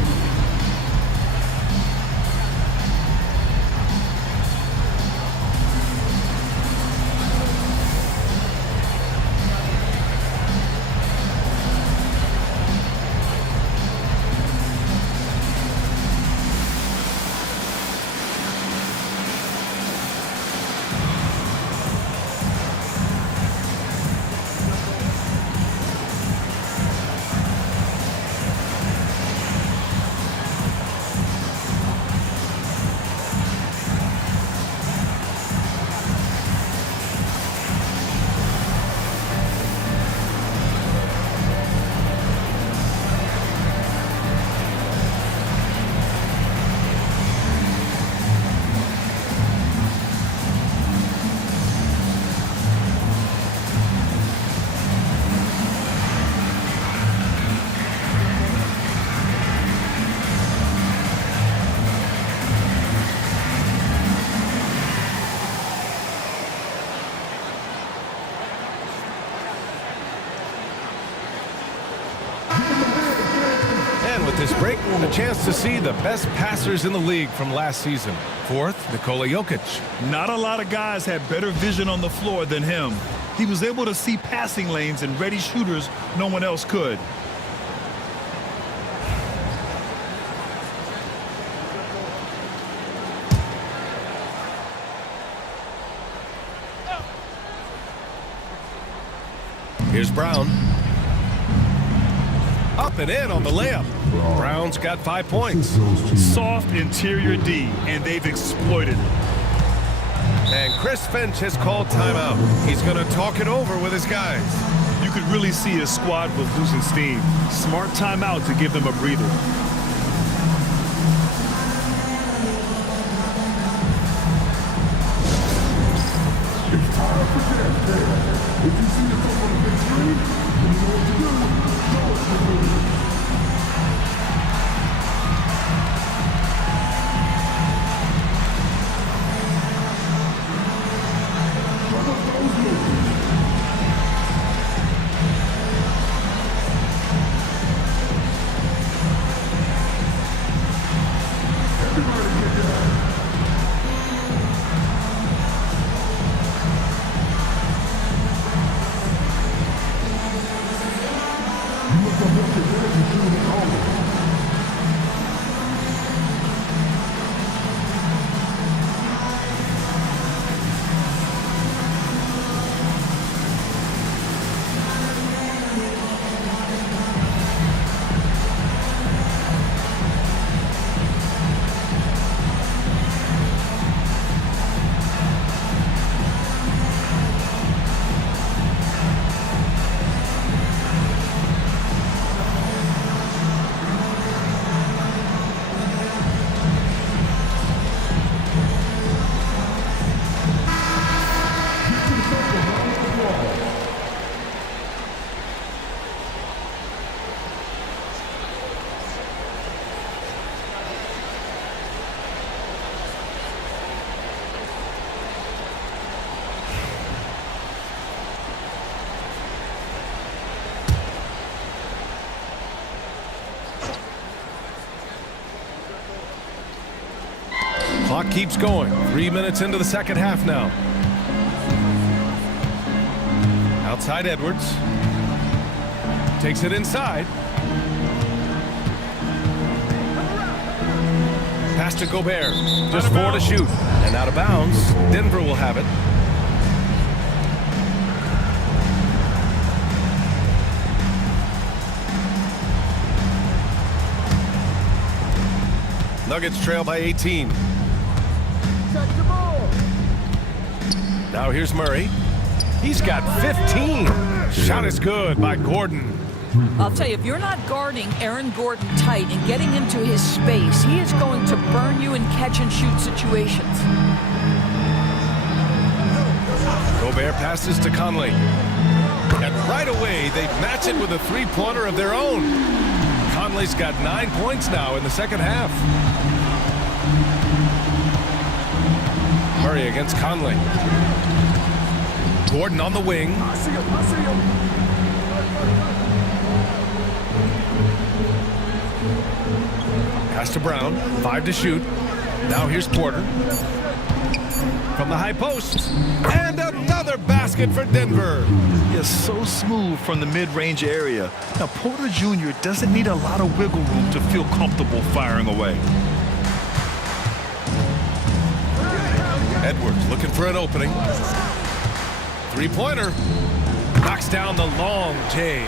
This break, a chance to see the best passers in the league from last season. Fourth, Nikola Jokic. Not a lot of guys had better vision on the floor than him. He was able to see passing lanes and ready shooters no one else could. Here's Brown. Up and in on the layup. Brown's got 5 points. Soft interior D, and they've exploited it. And Chris Finch has called timeout. He's going to talk it over with his guys. You could really see his squad was losing steam. Smart timeout to give them a breather. It's time for that. If you see the top on the big screen, you know what to do. Show us what to do. Clock keeps going. 3 minutes into the second half now. Outside Edwards. Takes it inside. Pass to Gobert. Just 4 to shoot. And out of bounds. Denver will have it. Nuggets trail by 18. Now here's Murray. He's got 15. Shot is good by Gordon. I'll tell you, if you're not guarding Aaron Gordon tight and getting into his space, he is going to burn you in catch-and-shoot situations. Gobert passes to Conley. And right away, they match it with a three-pointer of their own. Conley's got 9 points now in the second half. Murray against Conley. Gordon on the wing. Pass to Brown. 5 to shoot. Now here's Porter. From the high post. And another basket for Denver. He is so smooth from the mid-range area. Now, Porter Jr. doesn't need a lot of wiggle room to feel comfortable firing away. Edwards looking for an opening. Three-pointer. Knocks down the long J.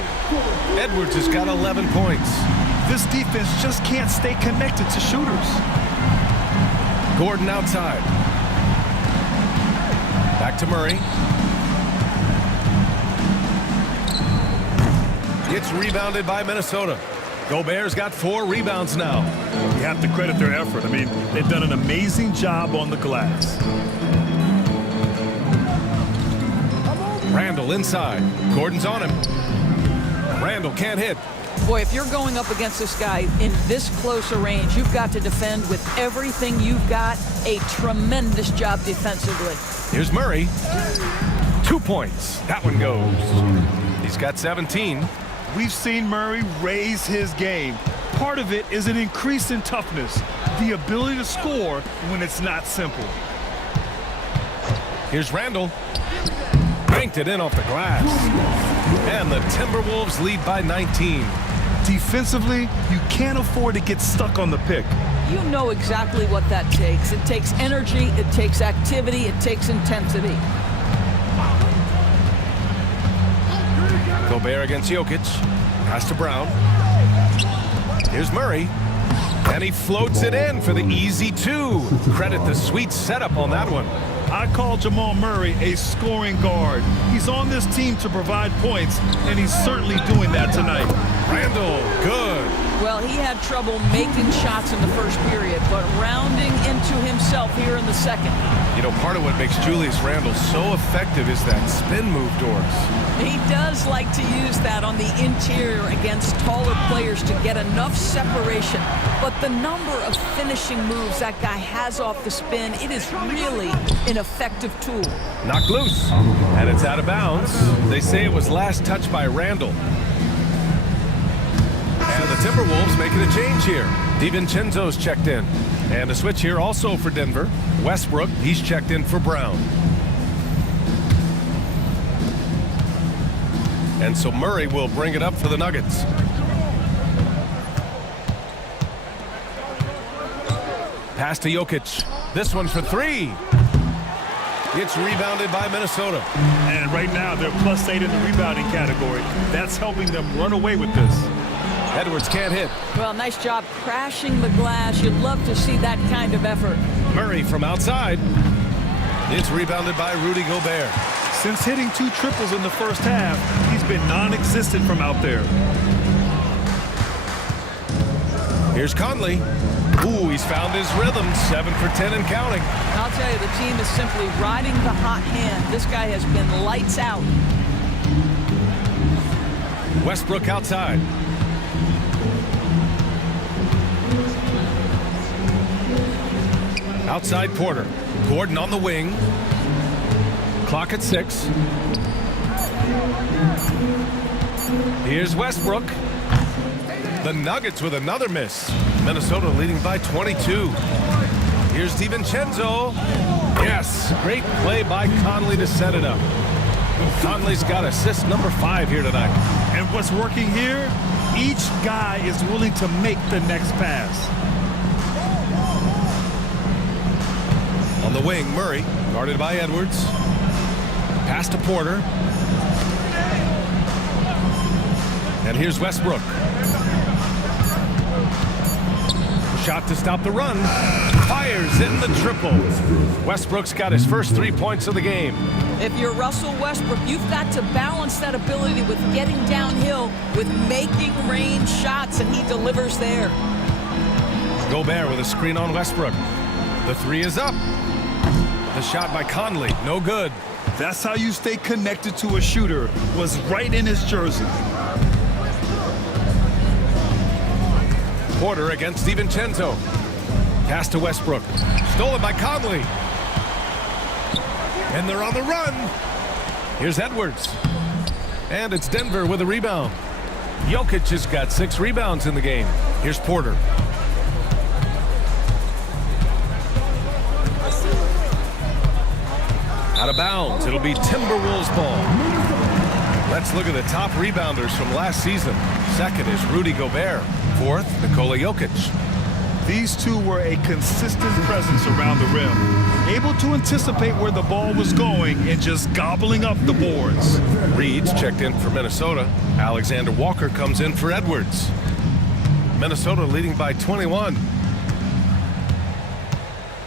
Edwards has got 11 points. This defense just can't stay connected to shooters. Gordon outside. Back to Murray. It's rebounded by Minnesota. Gobert's got 4 rebounds now. You have to credit their effort. I mean, they've done an amazing job on the glass. Randall inside. Gordon's on him. Randall can't hit. Boy, if you're going up against this guy in this close a range, you've got to defend with everything you've got. A tremendous job defensively. Here's Murray. 2 points. That one goes. He's got 17. We've seen Murray raise his game. Part of it is an increase in toughness, the ability to score when it's not simple. Here's Randall. Banked it in off the glass. And the Timberwolves lead by 19. Defensively, you can't afford to get stuck on the pick. You know exactly what that takes. It takes energy, it takes activity, it takes intensity. Gobert against Jokic. Pass to Brown. Here's Murray. And he floats it in for the easy 2. Credit the sweet setup on that one. I call Jamal Murray a scoring guard. He's on this team to provide points, and he's certainly doing that tonight. Randall, good. Well, he had trouble making shots in the first period, but rounding into himself here in the second. You know, part of what makes Julius Randle so effective is that spin move, Doris. He does like to use that on the interior against taller players to get enough separation. But the number of finishing moves that guy has off the spin, it is really an effective tool. Knocked loose, and it's out of bounds. They say it was last touched by Randall. And the Timberwolves making a change here. DiVincenzo's checked in. And a switch here also for Denver. Westbrook, he's checked in for Brown. And so Murray will bring it up for the Nuggets. Pass to Jokic. This one for 3. It's rebounded by Minnesota. And right now, they're +8 in the rebounding category. That's helping them run away with this. Edwards can't hit. Well, nice job crashing the glass. You'd love to see that kind of effort. Murray from outside. It's rebounded by Rudy Gobert. Since hitting 2 triples in the first half, he's been non-existent from out there. Here's Conley. Ooh, he's found his rhythm. 7 for 10 and counting. I'll tell you, the team is simply riding the hot hand. This guy has been lights out. Westbrook outside. Outside Porter. Gordon on the wing. Clock at 6. Here's Westbrook. The Nuggets with another miss. Minnesota leading by 22. Here's DiVincenzo. Yes, great play by Conley to set it up. Conley's got assist number 5 here tonight. And what's working here? Each guy is willing to make the next pass. On the wing, Murray, guarded by Edwards. Pass to Porter. And here's Westbrook. Shot to stop the run. Fires in the triple. Westbrook's got his first 3 points of the game. If you're Russell Westbrook, you've got to balance that ability with getting downhill, with making range shots, and he delivers there. Gobert with a screen on Westbrook. The 3 is up. The shot by Conley, no good. That's how you stay connected to a shooter. Was right in his jersey. Porter against DiVincenzo. Pass to Westbrook. Stolen by Conley. And they're on the run. Here's Edwards. And it's Denver with a rebound. Jokic has got 6 rebounds in the game. Here's Porter. Out of bounds. It'll be Timberwolves ball. Let's look at the top rebounders from last season. Second is Rudy Gobert. Fourth, Nikola Jokic. These two were a consistent presence around the rim, able to anticipate where the ball was going and just gobbling up the boards. Reed's checked in for Minnesota. Alexander Walker comes in for Edwards. Minnesota leading by 21.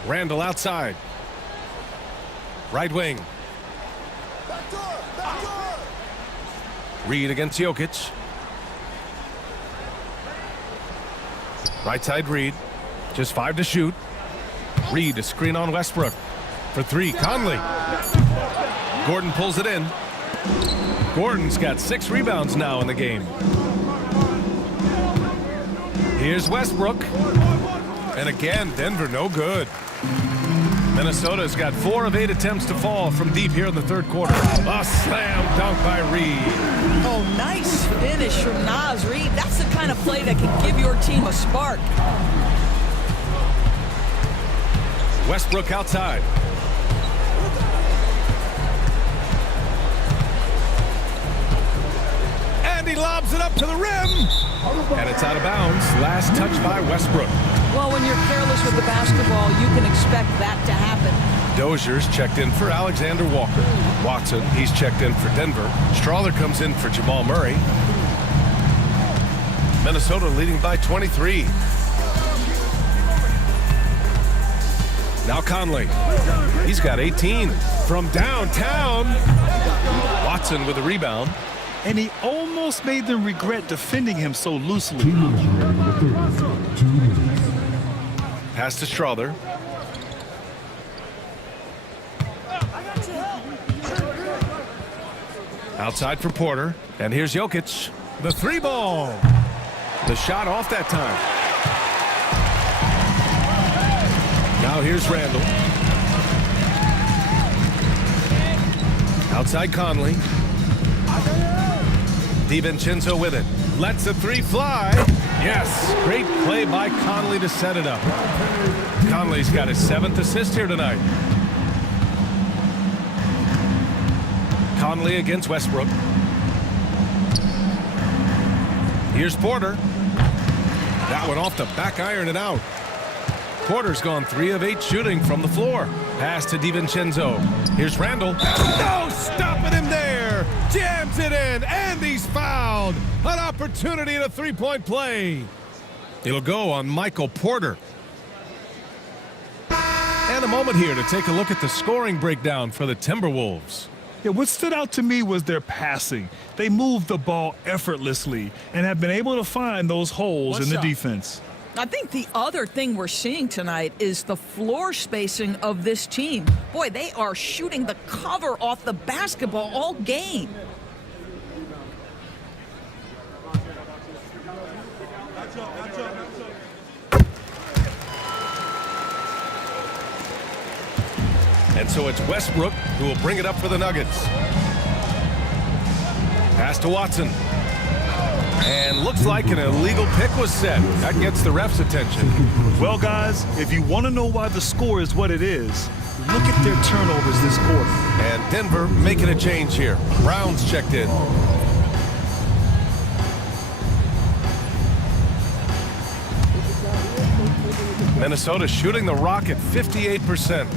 Randall outside. Right wing. Reed against Jokic. Right side Reed. Just 5 to shoot. Reed a screen on Westbrook. For 3, Conley. Gordon pulls it in. Gordon's got 6 rebounds now in the game. Here's Westbrook. And again, Denver no good. Minnesota's got 4 of 8 attempts to fall from deep here in the third quarter. A slam dunk by Reed. Oh, nice finish from Naz Reed. That's the kind of play that can give your team a spark. Westbrook outside. And he lobs it up to the rim. And it's out of bounds. Last touch by Westbrook. Well, when you're careless with the basketball, you can expect that to happen. Dozier's checked in for Alexander Walker. Watson, he's checked in for Denver. Strawler comes in for Jamal Murray. Minnesota leading by 23. Now Conley. He's got 18 from downtown. Watson with a rebound. And he almost made them regret defending him so loosely. Pass to Strawler. Outside for Porter. And here's Jokic. The 3 ball. The shot off that time. Now here's Randall. Outside Conley. DiVincenzo with it. Lets the 3 fly. Yes, great play by Conley to set it up. Conley's got his 7th assist here tonight. Conley against Westbrook. Here's Porter. That one off the back iron and out. Porter's gone 3 of 8 shooting from the floor. Pass to DiVincenzo. Here's Randall. No stopping him there. Jams it in, and he's fouled. An opportunity at a 3-point play. It'll go on Michael Porter. And a moment here to take a look at the scoring breakdown for the Timberwolves. Yeah, what stood out to me was their passing. They moved the ball effortlessly and have been able to find those holes in the defense. I think the other thing we're seeing tonight is the floor spacing of this team. Boy, they are shooting the cover off the basketball all game. And so it's Westbrook who will bring it up for the Nuggets. Pass to Watson. And looks like an illegal pick was set. That gets the ref's attention. Well, guys, if you want to know why the score is what it is, look at their turnovers this quarter. And Denver making a change here. Brown's checked in. Minnesota shooting the rock at 58%.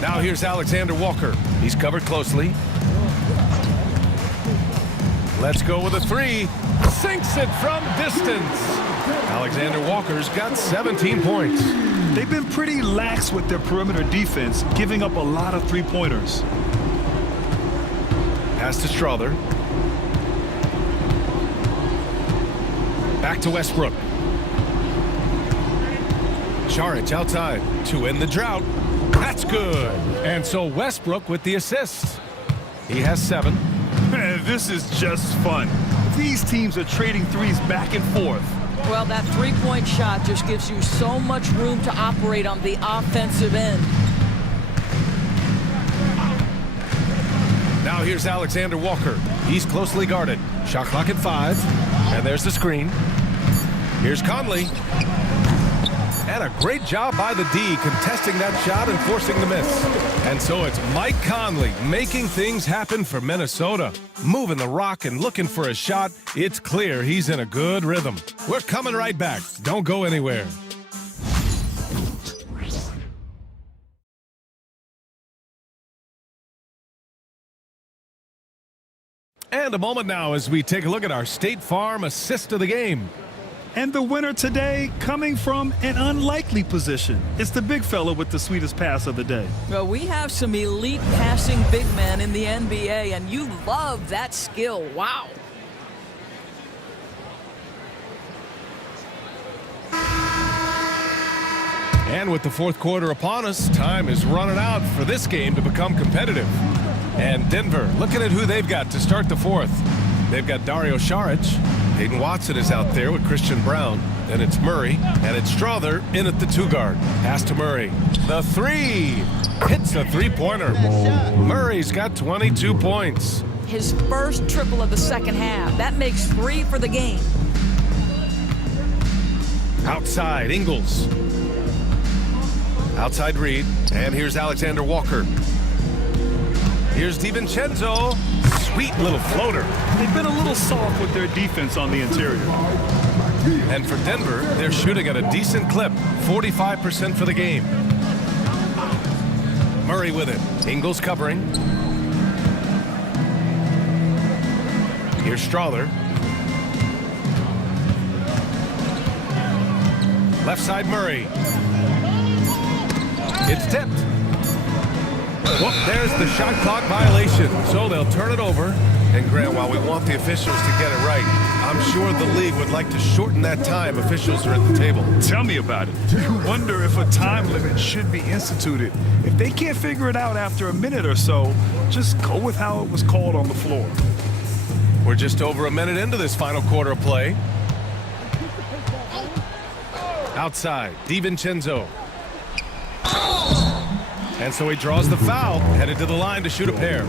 Now here's Alexander Walker. He's covered closely. Let's go with a three. Sinks it from distance. Alexander Walker's got 17 points. They've been pretty lax with their perimeter defense, giving up a lot of three-pointers. Pass to Strother. Back to Westbrook. Saric outside to end the drought. That's good. And so Westbrook with the assist. He has 7. Man, this is just fun. These teams are trading threes back and forth. Well, that three-point shot just gives you so much room to operate on the offensive end. Now here's Alexander Walker. He's closely guarded. Shot clock at 5. And there's the screen. Here's Conley. And a great job by the D contesting that shot and forcing the miss. And so it's Mike Conley making things happen for Minnesota. Moving the rock and looking for a shot. It's clear he's in a good rhythm. We're coming right back. Don't go anywhere. And a moment now as we take a look at our State Farm assist of the game. And the winner today coming from an unlikely position. It's the big fella with the sweetest pass of the day. Well, we have some elite passing big men in the NBA, and you love that skill. Wow. And with the fourth quarter upon us, time is running out for this game to become competitive. And Denver, looking at who they've got to start the fourth. They've got Dario Saric. Hayden Watson is out there with Christian Brown. Then it's Murray, and it's Strother in at the 2-guard. Pass to Murray. The 3. Hits a three-pointer. Murray's got 22 points. His first triple of the second half. That makes 3 for the game. Outside, Ingles. Outside Reed. And here's Alexander Walker. Here's DiVincenzo. Sweet little floater. They've been a little soft with their defense on the interior. And for Denver, they're shooting at a decent clip, 45% for the game. Murray with it. Ingles covering. Here's Strother. Left side Murray. It's tipped. Well, there's the shot clock violation. So they'll turn it over. And Grant, while we want the officials to get it right, I'm sure the league would like to shorten that time officials are at the table. Tell me about it. Wonder if a time limit should be instituted. If they can't figure it out after a minute or so, just go with how it was called on the floor. We're just over a minute into this final quarter of play. Outside, DiVincenzo. And so he draws the foul, headed to the line to shoot a pair.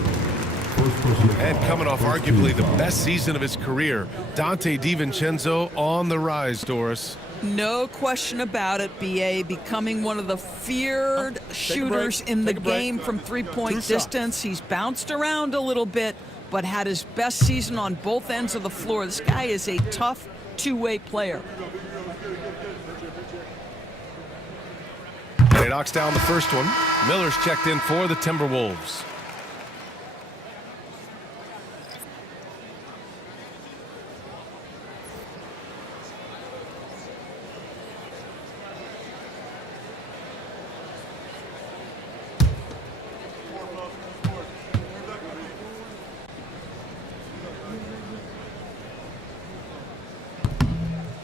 And coming off arguably the best season of his career, Dante DiVincenzo on the rise, Doris. No question about it, BA, becoming one of the feared shooters in the game from three-point distance. He's bounced around a little bit, but had his best season on both ends of the floor. This guy is a tough two-way player. And he knocks down the first one. Miller's checked in for the Timberwolves.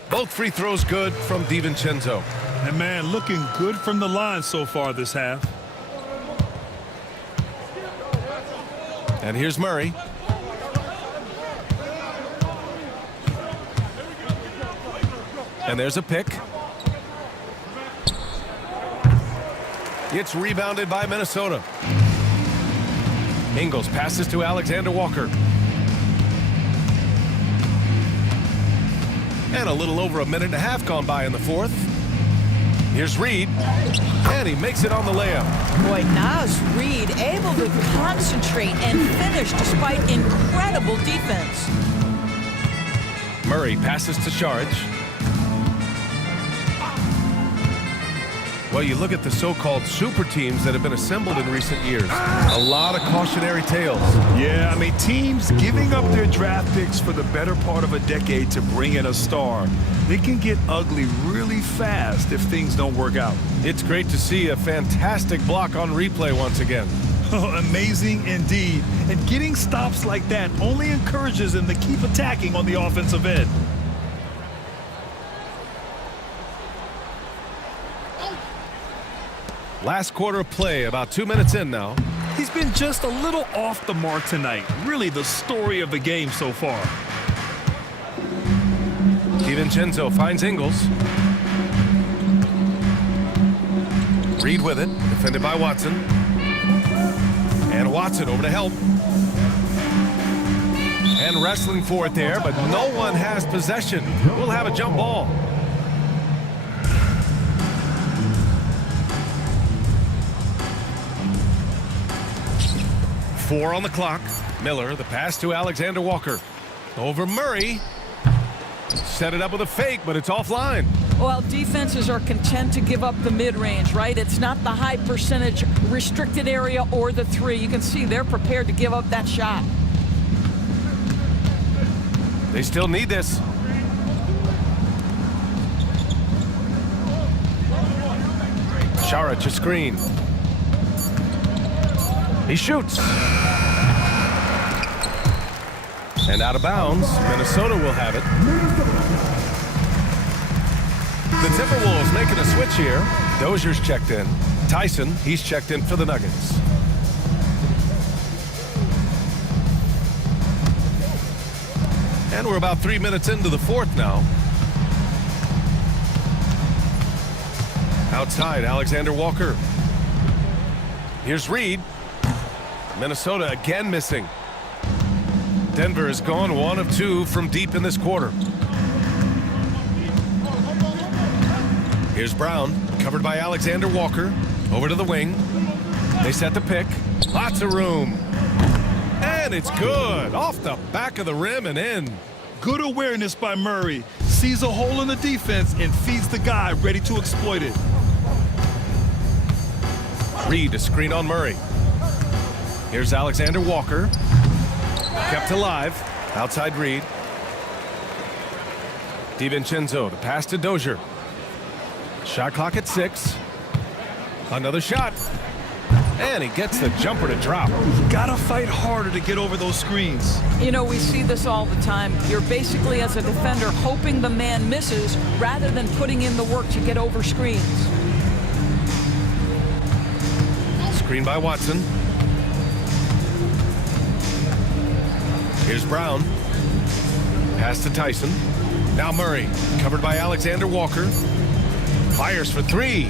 Both free throws good from DiVincenzo. And man, looking good from the line so far this half. And here's Murray. And there's a pick. It's rebounded by Minnesota. Ingles passes to Alexander Walker. And a little over a minute and a half gone by in the fourth. Here's Reed, and he makes it on the layup. Boy, Naz Reed able to concentrate and finish despite incredible defense. Murray passes to Saric. Well, you look at the so-called super teams that have been assembled in recent years. A lot of cautionary tales. Yeah, I mean, teams giving up their draft picks for the better part of a decade to bring in a star. They can get ugly really fast if things don't work out. It's great to see a fantastic block on replay once again. Amazing indeed. And getting stops like that only encourages them to keep attacking on the offensive end. Last quarter of play, about 2 minutes in now. He's been just a little off the mark tonight. Really the story of the game so far. DiVincenzo finds Ingles. Reed with it, defended by Watson. And Watson over to help. And wrestling for it there, but no one has possession. We'll have a jump ball. Four on the clock. Miller, the pass to Alexander Walker. Over Murray. Set it up with a fake, but it's offline. Well, defenses are content to give up the mid-range, right? It's not the high percentage restricted area or the three. You can see they're prepared to give up that shot. They still need this. Saric, a screen. He shoots. And out of bounds. Minnesota will have it. The Timberwolves making a switch here. Dozier's checked in. Tyson, he's checked in for the Nuggets. And we're about 3 minutes into the fourth now. Outside, Alexander Walker. Here's Reed. Minnesota again missing. Denver has gone 1 of 2 from deep in this quarter. Here's Brown, covered by Alexander Walker. Over to the wing. They set the pick. Lots of room. And it's good. Off the back of the rim and in. Good awareness by Murray. Sees a hole in the defense and feeds the guy ready to exploit it. Reed, a screen on Murray. Here's Alexander Walker. Kept alive. Outside Reed. DiVincenzo, the pass to Dozier. Shot clock at 6. Another shot. And he gets the jumper to drop. Gotta fight harder to get over those screens. You know, we see this all the time. You're basically, as a defender, hoping the man misses rather than putting in the work to get over screens. Screen by Watson. Here's Brown. Pass to Tyson. Now Murray, covered by Alexander Walker. Fires for 3.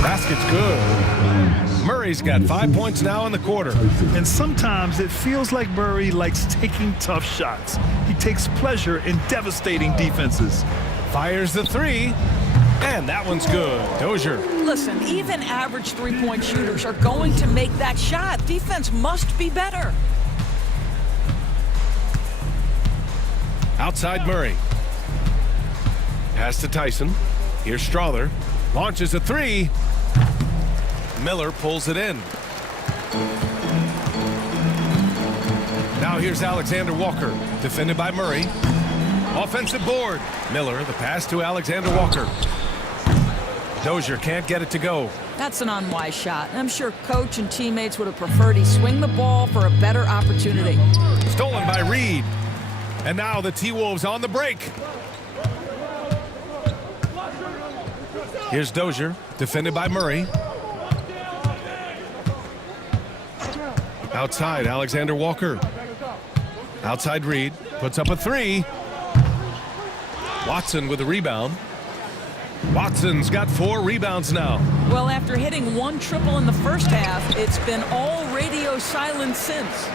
Basket's good. Murray's got 5 points now in the quarter. And sometimes it feels like Murray likes taking tough shots. He takes pleasure in devastating defenses. Fires the 3. And that one's good. Dozier. Listen, even average three-point shooters are going to make that shot. Defense must be better. Outside Murray. Pass to Tyson. Here's Strother. Launches a 3. Miller pulls it in. Now here's Alexander Walker. Defended by Murray. Offensive board. Miller, the pass to Alexander Walker. Dozier can't get it to go. That's an unwise shot. I'm sure coach and teammates would have preferred he swing the ball for a better opportunity. Stolen by Reed. And now the T-Wolves on the break. Here's Dozier, defended by Murray. Outside, Alexander Walker. Outside Reed, puts up a 3. Watson with a rebound. Watson's got 4 rebounds now. Well, after hitting 1 triple in the first half, it's been all radio silence since.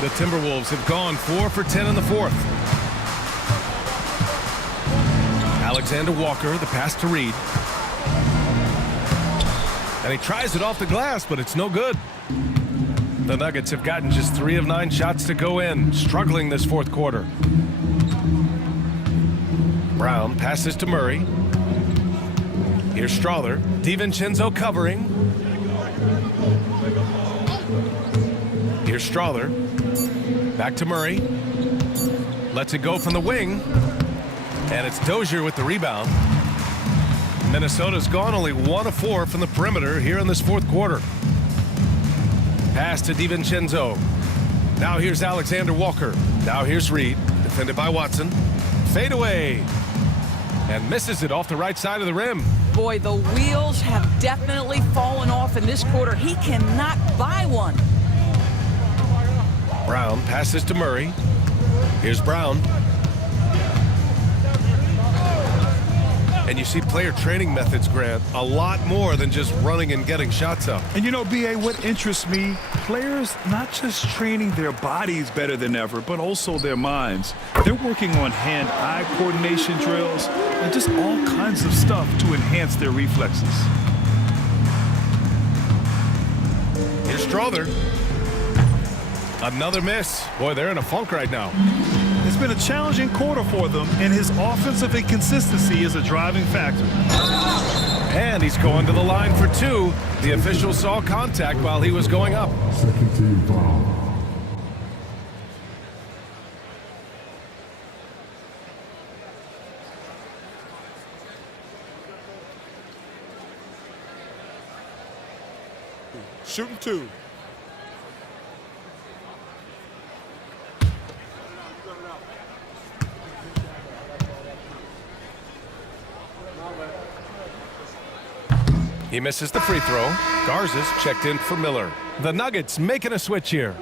The Timberwolves have gone 4 for 10 in the fourth. Alexander Walker, the pass to Reed. And he tries it off the glass, but it's no good. The Nuggets have gotten just 3 of 9 shots to go in, struggling this fourth quarter. Brown passes to Murray. Here's Strother. DiVincenzo covering. Here's Strother. Back to Murray. Lets it go from the wing. And it's Dozier with the rebound. Minnesota's gone only 1 of 4 from the perimeter here in this fourth quarter. Pass to DiVincenzo. Now here's Alexander Walker. Now here's Reed, defended by Watson. Fade away. And misses it off the right side of the rim. Boy, the wheels have definitely fallen off in this quarter. He cannot buy one. Brown passes to Murray. Here's Brown. And you see player training methods, Grant, a lot more than just running and getting shots up. And you know, B.A., what interests me, players not just training their bodies better than ever, but also their minds. They're working on hand-eye coordination drills and just all kinds of stuff to enhance their reflexes. Here's Strother. Another miss. Boy, they're in a funk right now. It's been a challenging quarter for them, and his offensive inconsistency is a driving factor. And he's going to the line for 2. The official saw contact while he was going up. Second team foul. Shooting 2. He misses the free throw. Garza's checked in for Miller. The Nuggets making a switch here.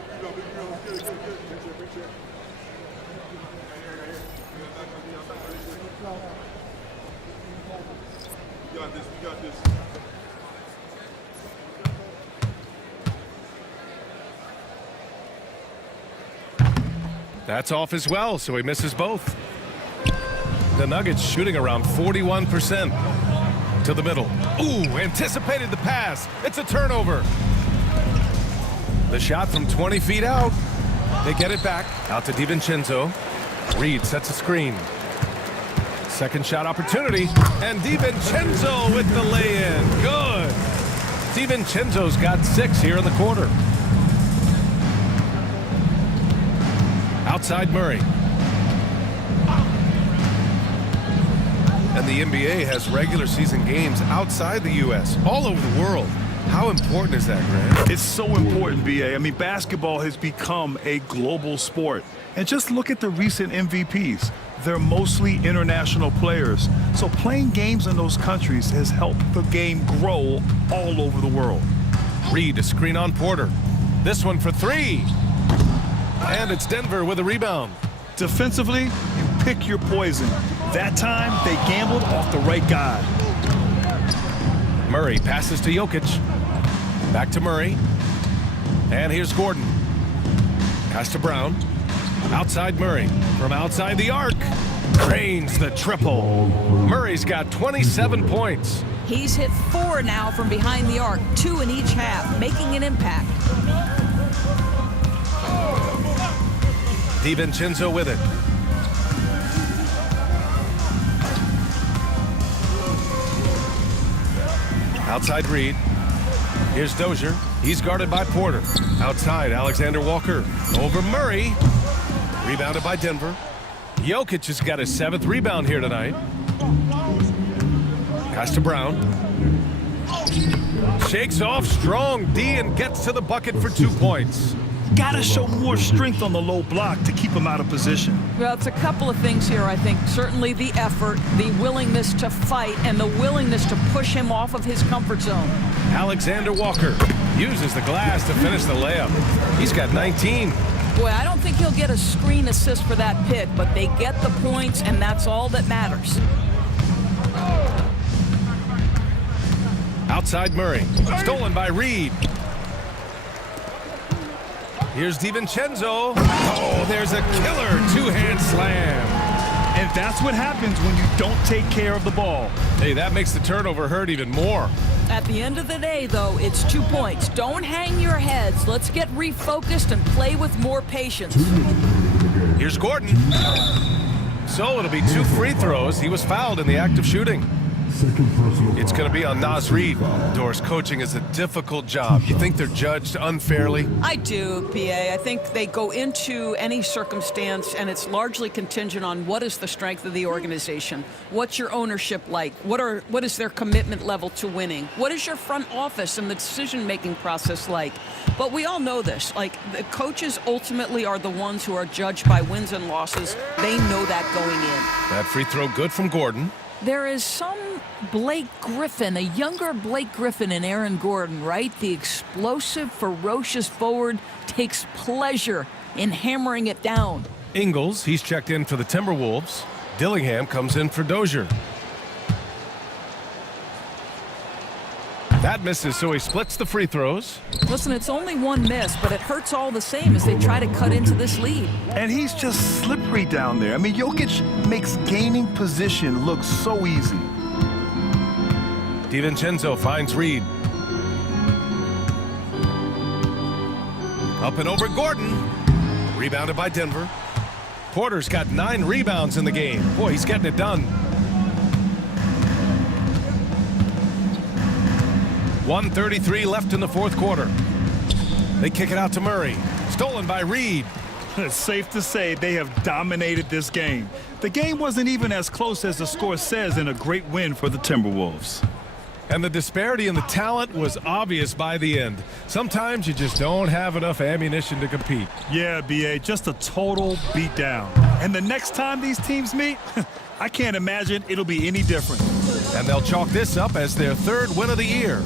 That's off as well, so he misses both. The Nuggets shooting around 41%. To the middle. Ooh, anticipated the pass. It's a turnover. The shot from 20 feet out. They get it back. Out to DiVincenzo. Reed sets a screen. Second shot opportunity. And DiVincenzo with the lay-in. Good. DiVincenzo's got 6 here in the quarter. Outside Murray. And the NBA has regular season games outside the U.S., all over the world. How important is that, Grant? It's so important, B.A. I mean, basketball has become a global sport. And just look at the recent MVPs. They're mostly international players. So playing games in those countries has helped the game grow all over the world. Reed, a screen on Porter. This one for 3. And it's Denver with a rebound. Defensively, you pick your poison. That time, they gambled off the right guy. Murray passes to Jokic. Back to Murray. And here's Gordon. Pass to Brown. Outside Murray. From outside the arc. Drains the triple. Murray's got 27 points. He's hit 4 now from behind the arc, 2 in each half, making an impact. DiVincenzo with it. Outside Reed. Here's Dozier. He's guarded by Porter. Outside Alexander Walker. Over Murray. Rebounded by Denver. Jokic has got his 7th rebound here tonight. Pass to Brown. Shakes off strong D and gets to the bucket for 2 points. Got to show more strength on the low block to keep him out of position. Well, it's a couple of things here, I think. Certainly the effort, the willingness to fight, and the willingness to push him off of his comfort zone. Alexander Walker uses the glass to finish the layup. He's got 19. Boy, I don't think he'll get a screen assist for that pick, but they get the points, and that's all that matters. Outside Murray. Stolen by Reed. Here's DiVincenzo. Oh, there's a killer 2-hand slam. And That's what happens when you don't take care of the ball. Hey, that makes the turnover hurt even more. At the end of the day, though, it's 2 points. Don't hang your heads. Let's get refocused and play with more patience. Here's Gordon. So it'll be 2 free throws. He was fouled in the act of shooting. It's going to be on Naz Reid. Doris, coaching is a difficult job. You think they're judged unfairly? I do, PA. I think they go into any circumstance, and it's largely contingent on what is the strength of the organization. What's your ownership like? What is their commitment level to winning? What is your front office and the decision-making process like? But we all know this. Like, the coaches ultimately are the ones who are judged by wins and losses. They know that going in. That free throw good from Gordon. There is some Blake Griffin, a younger Blake Griffin in Aaron Gordon, right? The explosive, ferocious forward takes pleasure in hammering it down. Ingles, he's checked in for the Timberwolves. Dillingham comes in for Dozier. That misses, so he splits the free throws. Listen, it's only 1 miss, but it hurts all the same as they try to cut into this lead. And he's just slippery down there. I mean, Jokic makes gaining position look so easy. DiVincenzo finds Reid. Up and over Gordon. Rebounded by Denver. Porter's got 9 rebounds in the game. Boy, he's getting it done. 1:33 left in the 4th quarter. They kick it out to Murray. Stolen by Reid. It's safe to say they have dominated this game. The game wasn't even as close as the score says in a great win for the Timberwolves. And the disparity in the talent was obvious by the end. Sometimes you just don't have enough ammunition to compete. Yeah, BA, just a total beatdown. And the next time these teams meet, I can't imagine it'll be any different. And they'll chalk this up as their 3rd win of the year.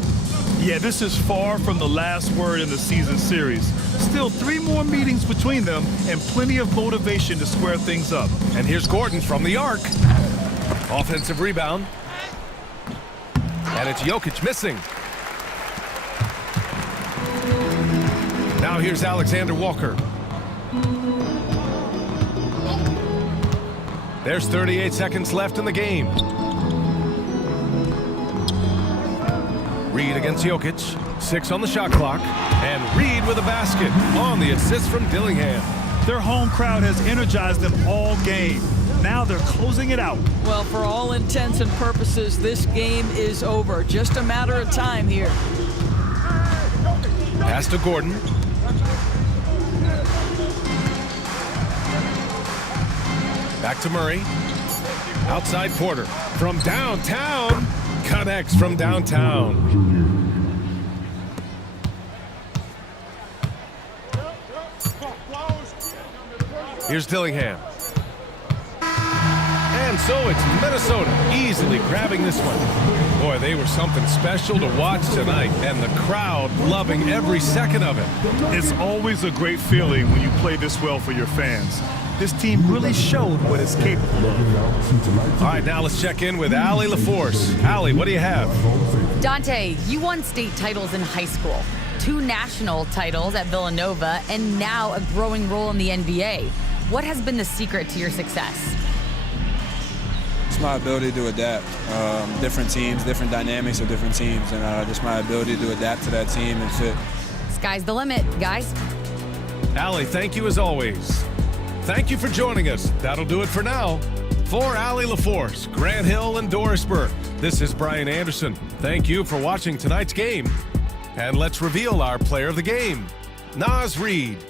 Yeah, this is far from the last word in the season series. Still 3 more meetings between them and plenty of motivation to square things up. And here's Gordon from the arc. Offensive rebound. And it's Jokic missing. Now here's Alexander Walker. There's 38 seconds left in the game. Reid against Jokic. 6 on the shot clock. And Reid with a basket on the assist from Dillingham. Their home crowd has energized them all game. Now they're closing it out. Well, for all intents and purposes, this game is over. Just a matter of time here. Pass to Gordon. Back to Murray. Outside Porter. From downtown. Connects from downtown. Here's Dillingham. And so it's Minnesota easily grabbing this one. Boy, they were something special to watch tonight, and the crowd loving every second of it. It's always a great feeling when you play this well for your fans. This team really showed what it's capable of. All right, now let's check in with Allie LaForce. Allie, what do you have? Dante, you won state titles in high school, 2 national titles at Villanova, and now a growing role in the NBA. What has been the secret to your success? It's my ability to adapt. Different teams, different dynamics of different teams, and just my ability to adapt to that team and fit. Sky's the limit, guys. Allie, thank you as always. Thank you for joining us. That'll do it for now. For Allie LaForce, Grant Hill, and Doris Burke, this is Brian Anderson. Thank you for watching tonight's game. And let's reveal our player of the game, Naz Reid.